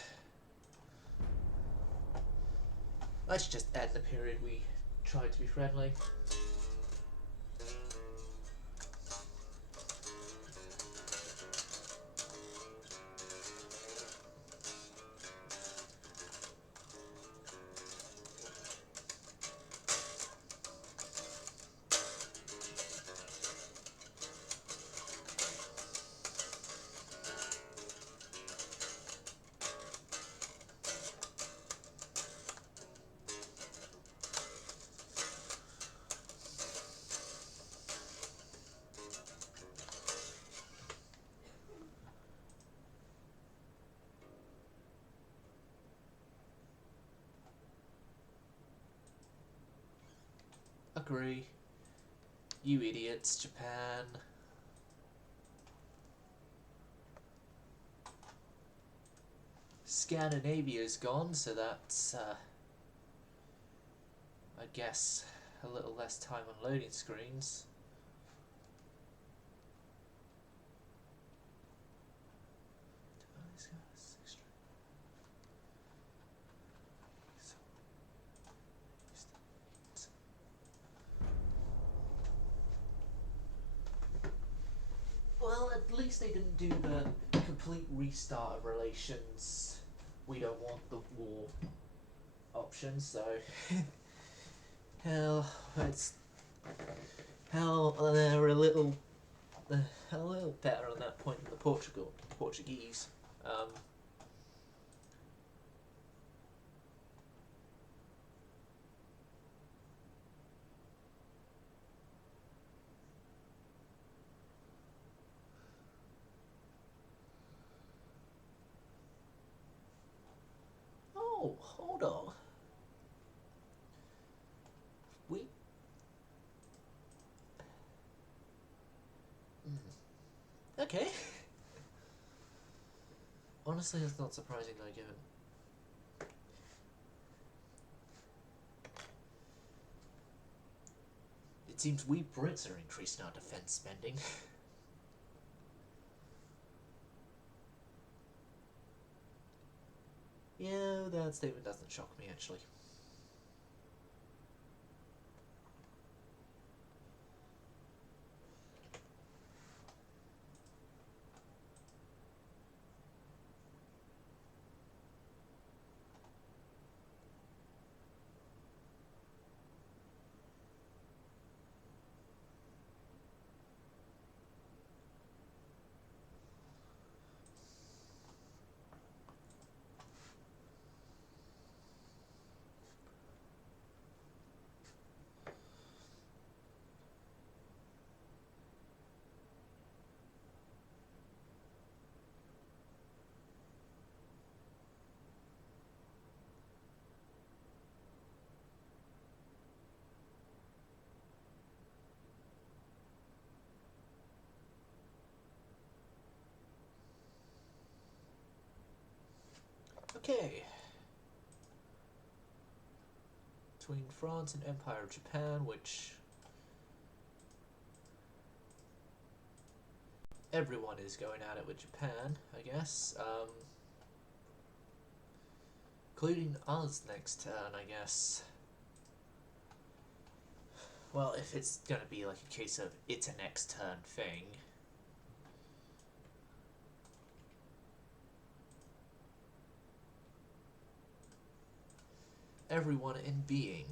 end the period we tried to be friendly. Agree. You idiots, Japan. Scandinavia's gone, so that's, I guess, a little less time on loading screens. Well, at least they didn't do the complete restart of relations. We don't want the war option, so they're a little better on that point than the Portuguese. Oh, hold on. Okay. Honestly, that's not surprising though, given. It seems we Brits are increasing our defence spending. Yeah, that statement doesn't shock me, actually. Okay. Between France and Empire of Japan, which everyone is going at it with Japan, I guess. Including us next turn, I guess. Well, if it's gonna be like a case of it's a next turn thing. Everyone in being,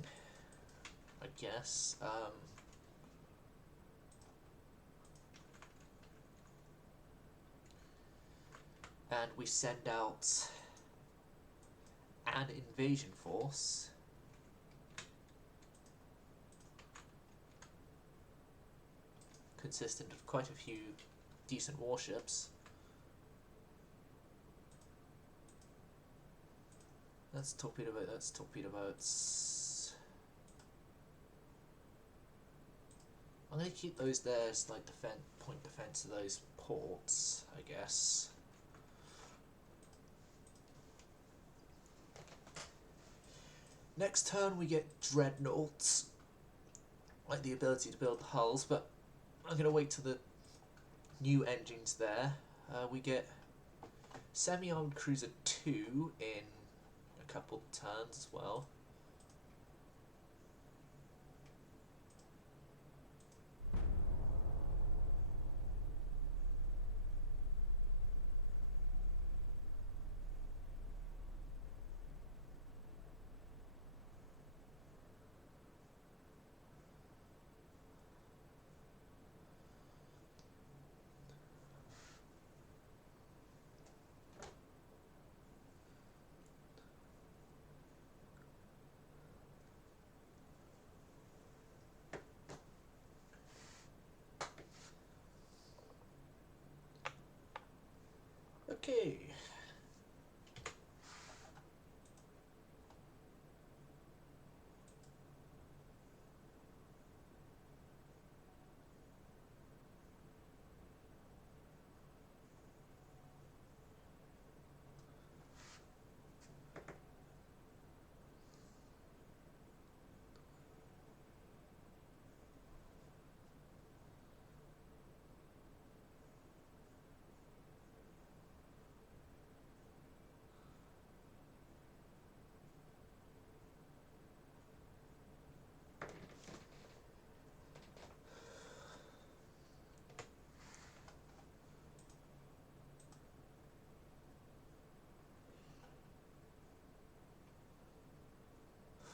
I guess. And we send out an invasion force. Consistent of quite a few decent warships. That's torpedo boat, that's torpedo boats. I'm going to keep those there as like point defense of those ports, I guess. Next turn we get Dreadnoughts, like the ability to build the hulls, but I'm going to wait till the new engines there. We get Semi-Armed Cruiser 2 in a couple turns as well. Okay.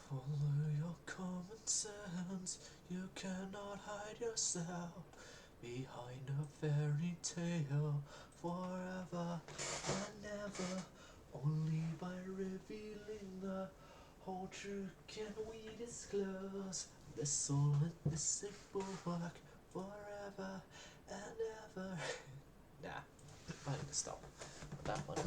Follow your common sense, you cannot hide yourself behind a fairy tale forever and ever. Only by revealing the whole truth can we disclose this soul and this sick bulwark forever and ever. Nah, I need to stop with that one.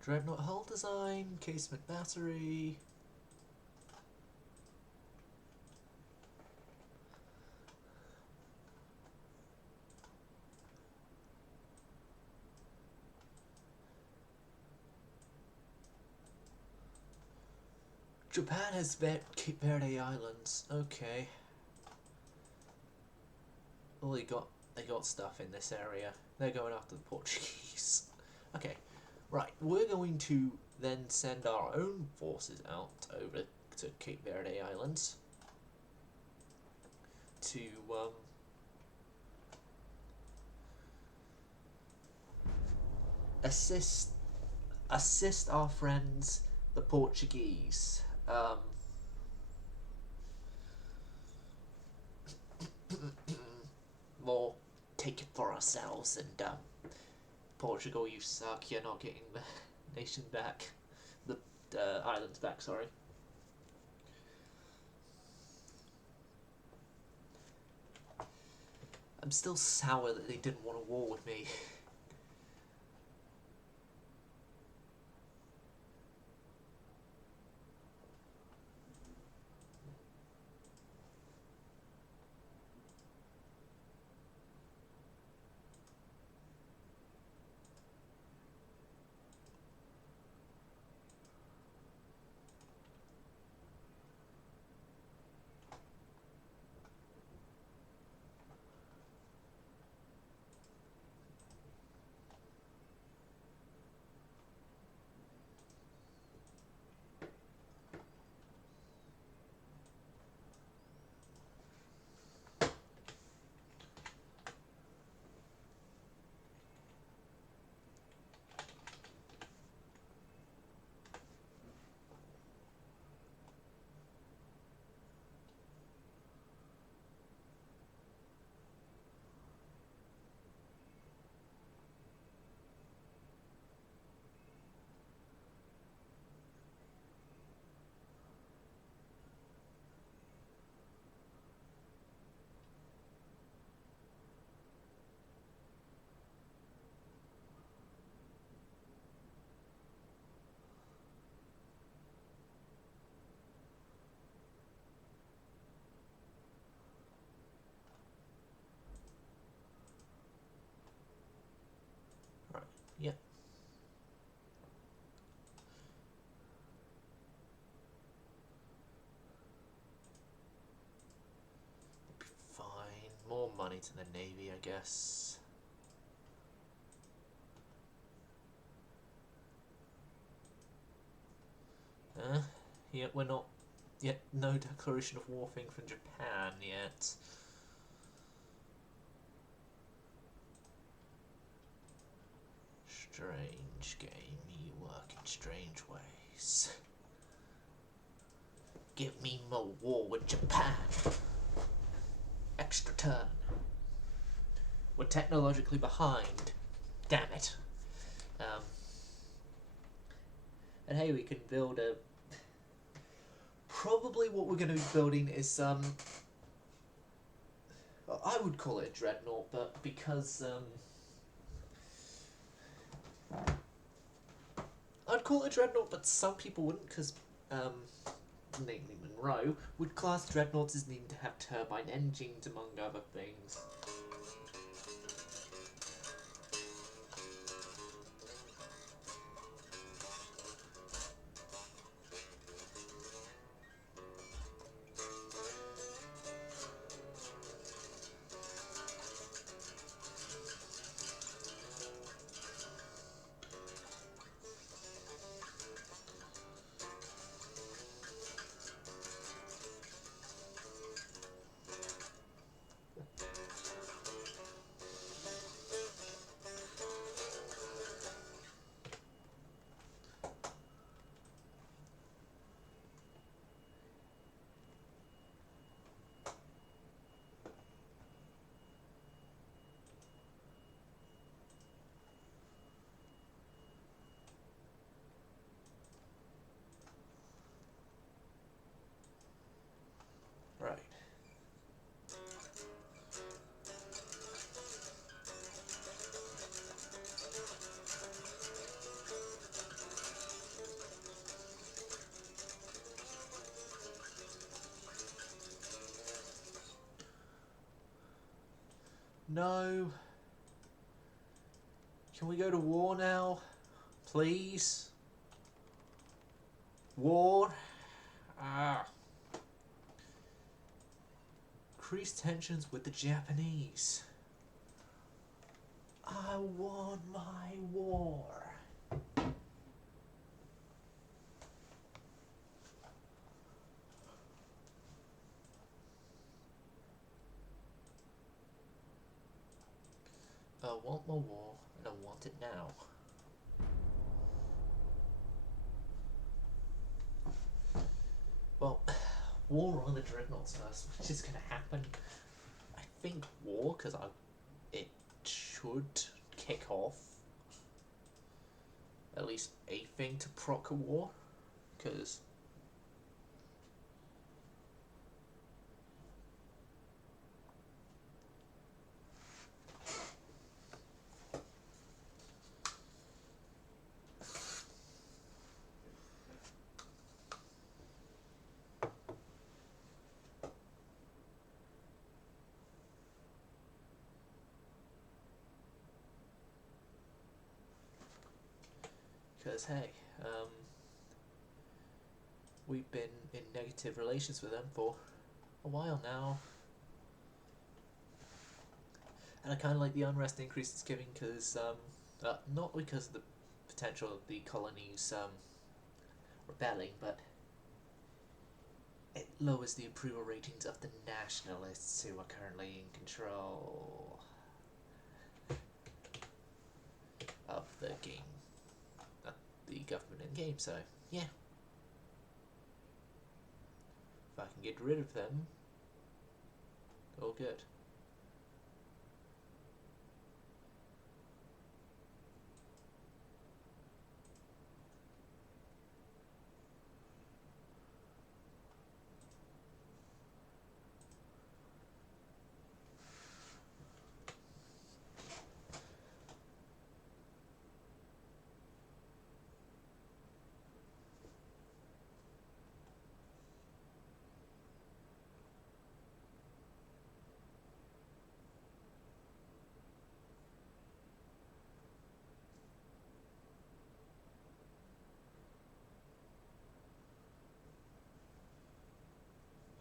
Dreadnought hull design, casement battery. Japan has Cape Verde Islands. Okay. Well, you got they got stuff in this area. They're going after the Portuguese. Okay, right. We're going to then send our own forces out over to Cape Verde Islands to assist our friends, the Portuguese. More take it for ourselves, and Portugal, you suck. You're not getting the nation back, the islands back. Sorry. I'm still sour that they didn't want a war with me. Right. Yep. Be fine. More money to the Navy, I guess. Yet we're not. Yet no declaration of war thing from Japan yet. Strange game, you work in strange ways. Give me more war with Japan. Extra turn. We're technologically behind. Damn it. And hey, we can build a... Probably what we're going to be building is well, I would call it a Dreadnought, but because I'd call it a Dreadnought, but some people wouldn't, because namely Monroe would class Dreadnoughts as needing to have turbine engines, among other things. Right. No. Can we go to war now? Please? War? Increase tensions with the Japanese. I won my war. I want my war, and I want it now. Well, war on the Dreadnoughts first, which is going to happen. I think war, because it should kick off at least a thing to proc a war, because hey, we've been in negative relations with them for a while now. And I kind of like the unrest increase it's giving, because, not because of the potential of the colonies rebelling, but it lowers the approval ratings of the nationalists who are currently in control of the game, the government in game. So yeah, if I can get rid of them, all good.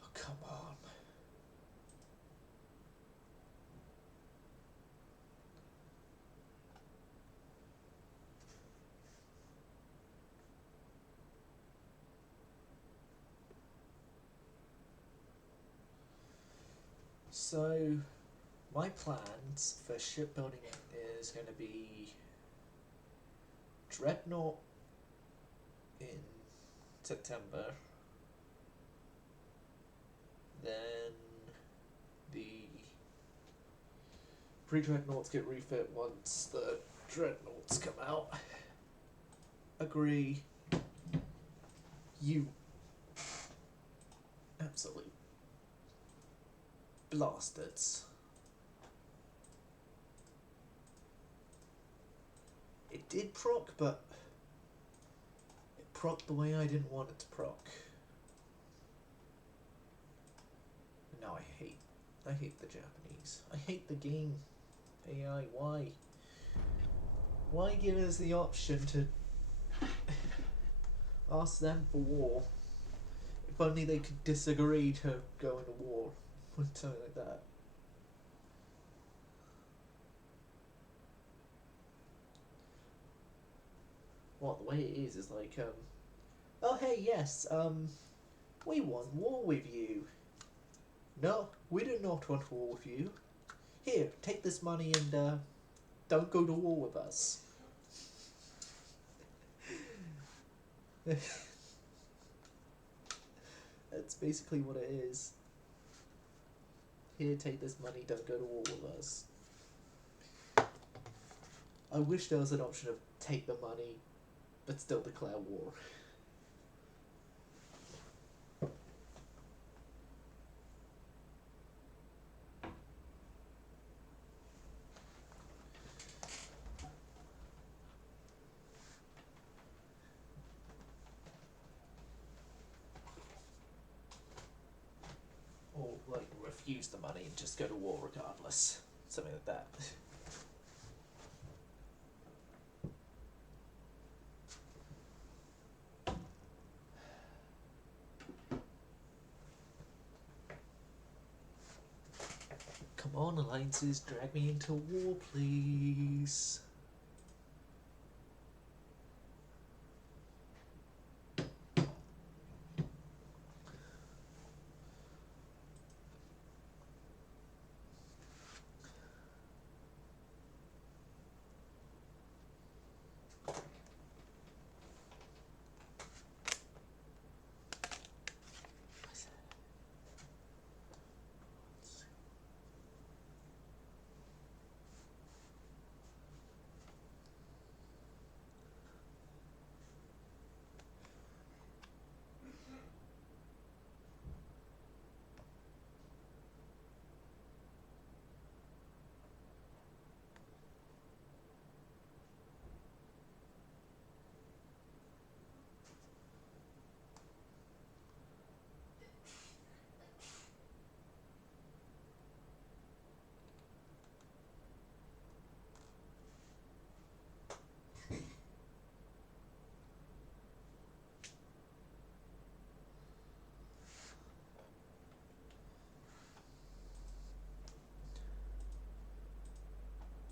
Oh, come on. So, my plans for shipbuilding is going to be Dreadnought in September, then the pre-Dreadnoughts get refit once the Dreadnoughts come out. Agree. You absolute bastards. It did proc, but it proc the way I didn't want it to proc. Now I hate the Japanese. I hate the game. AI, why? Why give us the option to ask them for war? If only they could disagree to go into war. Something like that. Well, the way it is like, oh hey, yes, we want war with you. No, we do not want war with you. Here, take this money and, don't go to war with us. That's basically what it is. Here, take this money, don't go to war with us. I wish there was an option of take the money, but still declare war. Or, like, refuse the money and just go to war regardless. Something like that. Come on, alliances, drag me into war, please.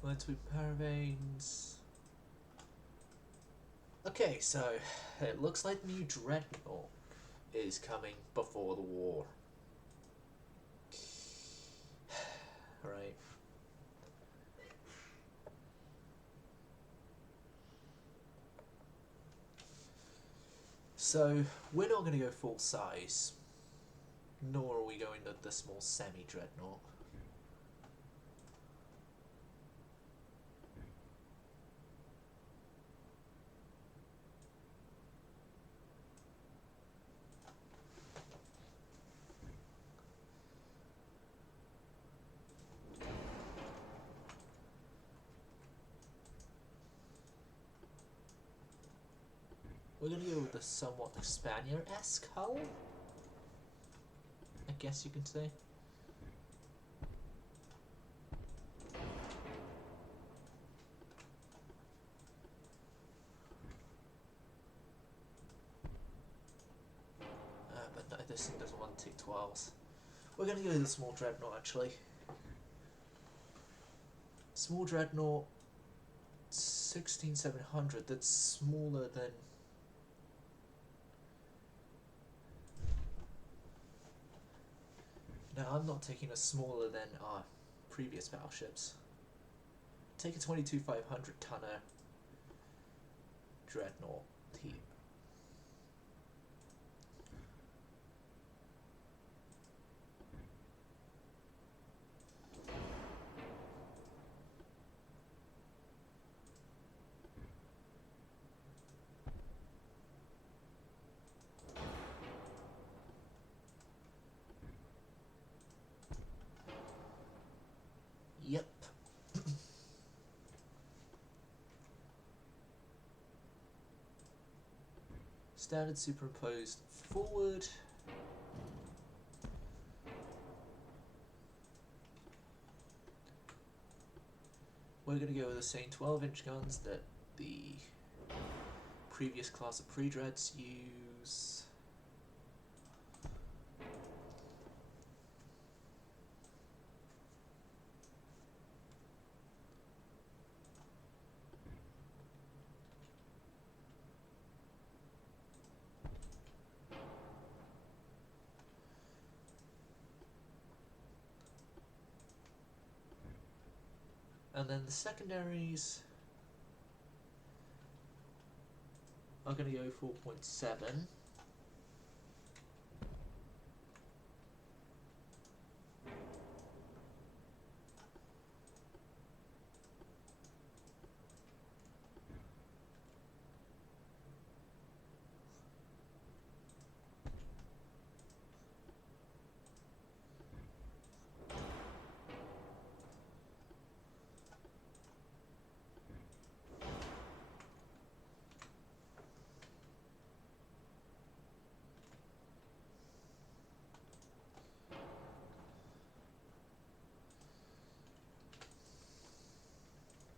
Let's with paravanes. Okay, so it looks like the new Dreadnought is coming before the war. Right. So we're not going to go full size, nor are we going to the small semi-Dreadnought. We're going to go with the somewhat Spaniard-esque hull, I guess you can say. But no, this thing doesn't want to take 12s. We're going to go with the small Dreadnought, actually. Small Dreadnought, 16700, that's smaller than... No, I'm not taking a smaller than our previous battleships. Take a 22,500 tonner Dreadnought team. Yep. Standard superimposed forward. We're going to go with the same 12-inch guns that the previous class of pre-dreads use. And then the secondaries are going to go 4.7.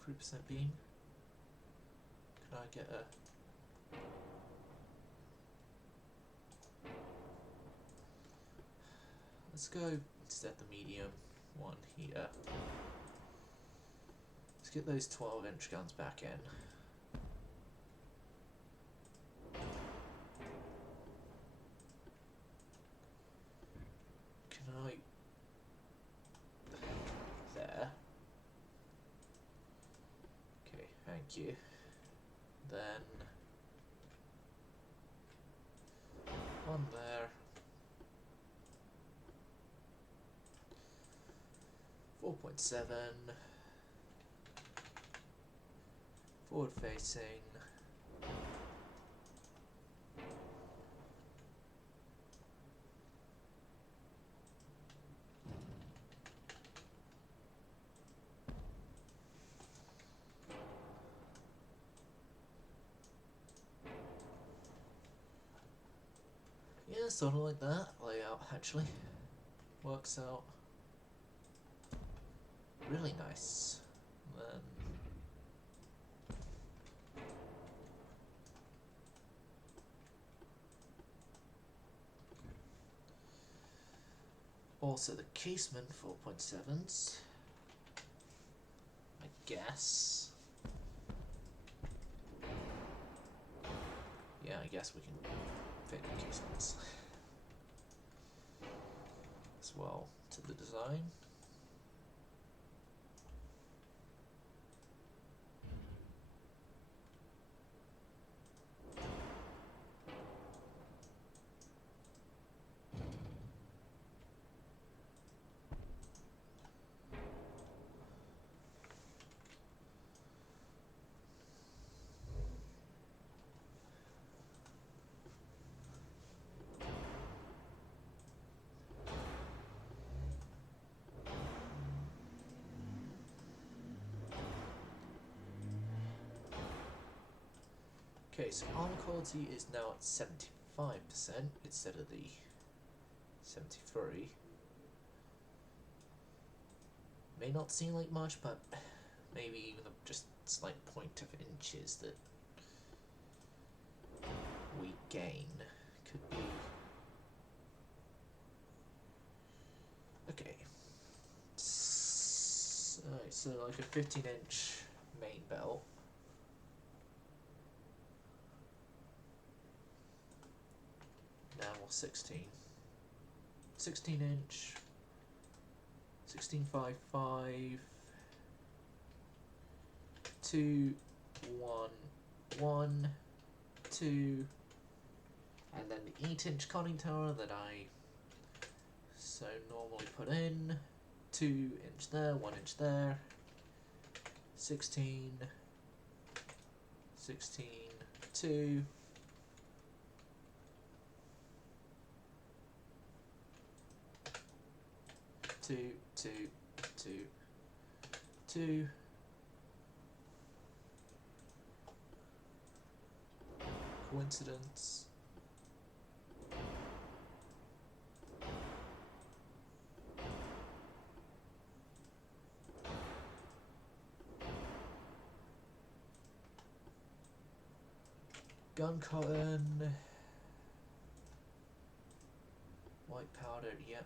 % beam. Can I get a... Let's go instead the medium. one here. Let's get those 12-inch guns back in. Can I... There. Okay, thank you. Then... one there. 4.7. Forward facing. Yeah, sort of like that layout actually works out really nice. Then also the casement 4.7s, I guess. Yeah, I guess we can fit the casements as well to the design. Okay, so armor quality is now at 75% instead of the 73. May not seem like much, but maybe even just slight point of inches that we gain could be... Okay. So like a 15-inch main belt. Now 16. 16-inch. 16.55. 2, 1, 1, 2, and then the 8-inch conning tower that I so normally put in. 2-inch there, 1-inch there. 16, 16, 2. Two. Coincidence. Gun cotton. White powder, yep.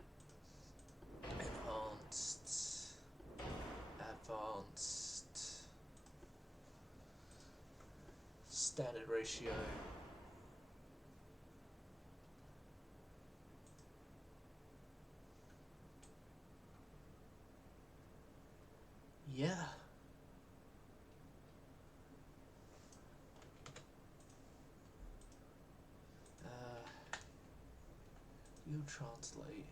Enhanced. Advanced. Standard ratio. Yeah. You translate.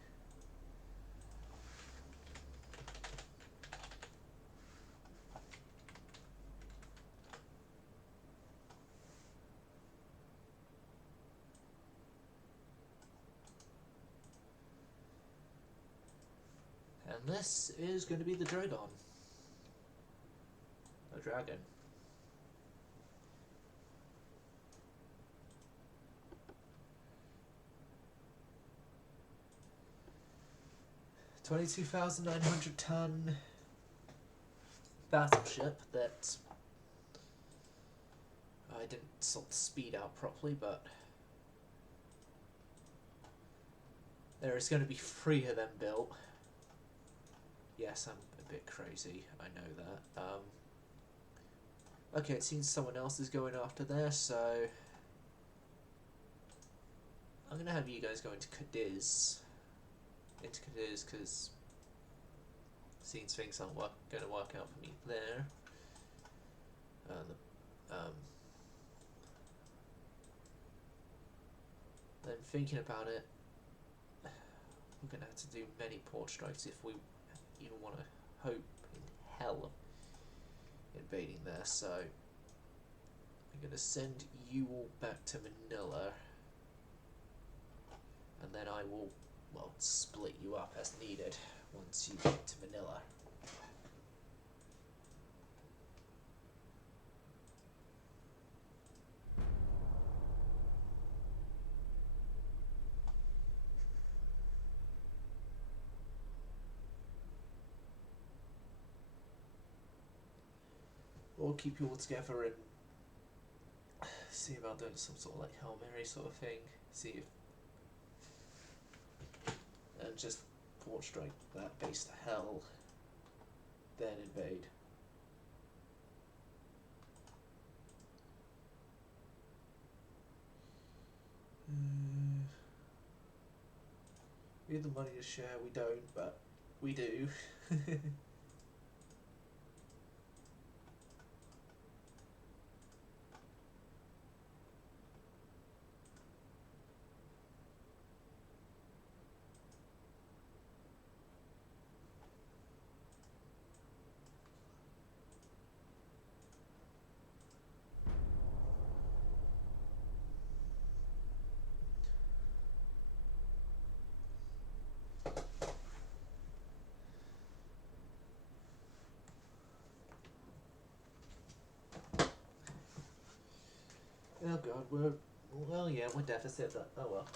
And this is going to be the Dragon. A dragon. $22,900-ton battleship that I didn't sort the speed out properly, but there is going to be 3 of them built. Yes, I'm a bit crazy. I know that. Okay, it seems someone else is going after there, so I'm gonna have you guys go into Cadiz. Because seems things aren't going to work out for me there. Then thinking about it, we're going to have to do many port strikes if we even want to hope in hell of invading there. So I'm going to send you all back to Manila, and then I will, well, split you up as needed once you get to Manila. Or keep you all together and see about doing some sort of like Hail Mary sort of thing. See if and just port strike that base to hell, then invade. We have the money to share, we don't, but we do. Oh god, we're deficit, but oh well.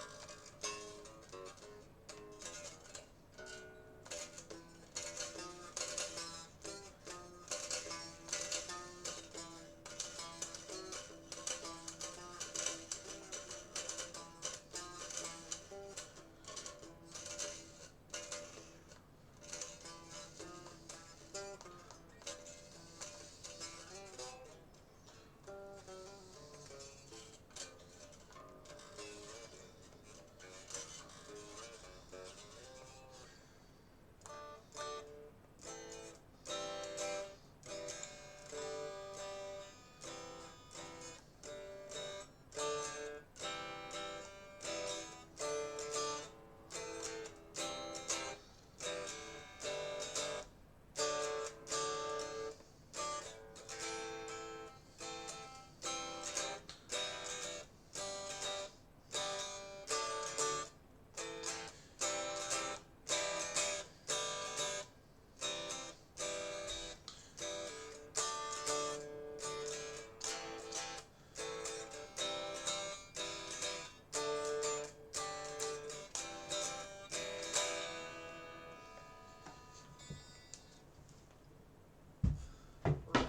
Right.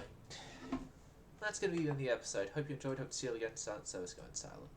That's going to be the end of the episode. Hope you enjoyed. Hope to see you again. So it's going silent.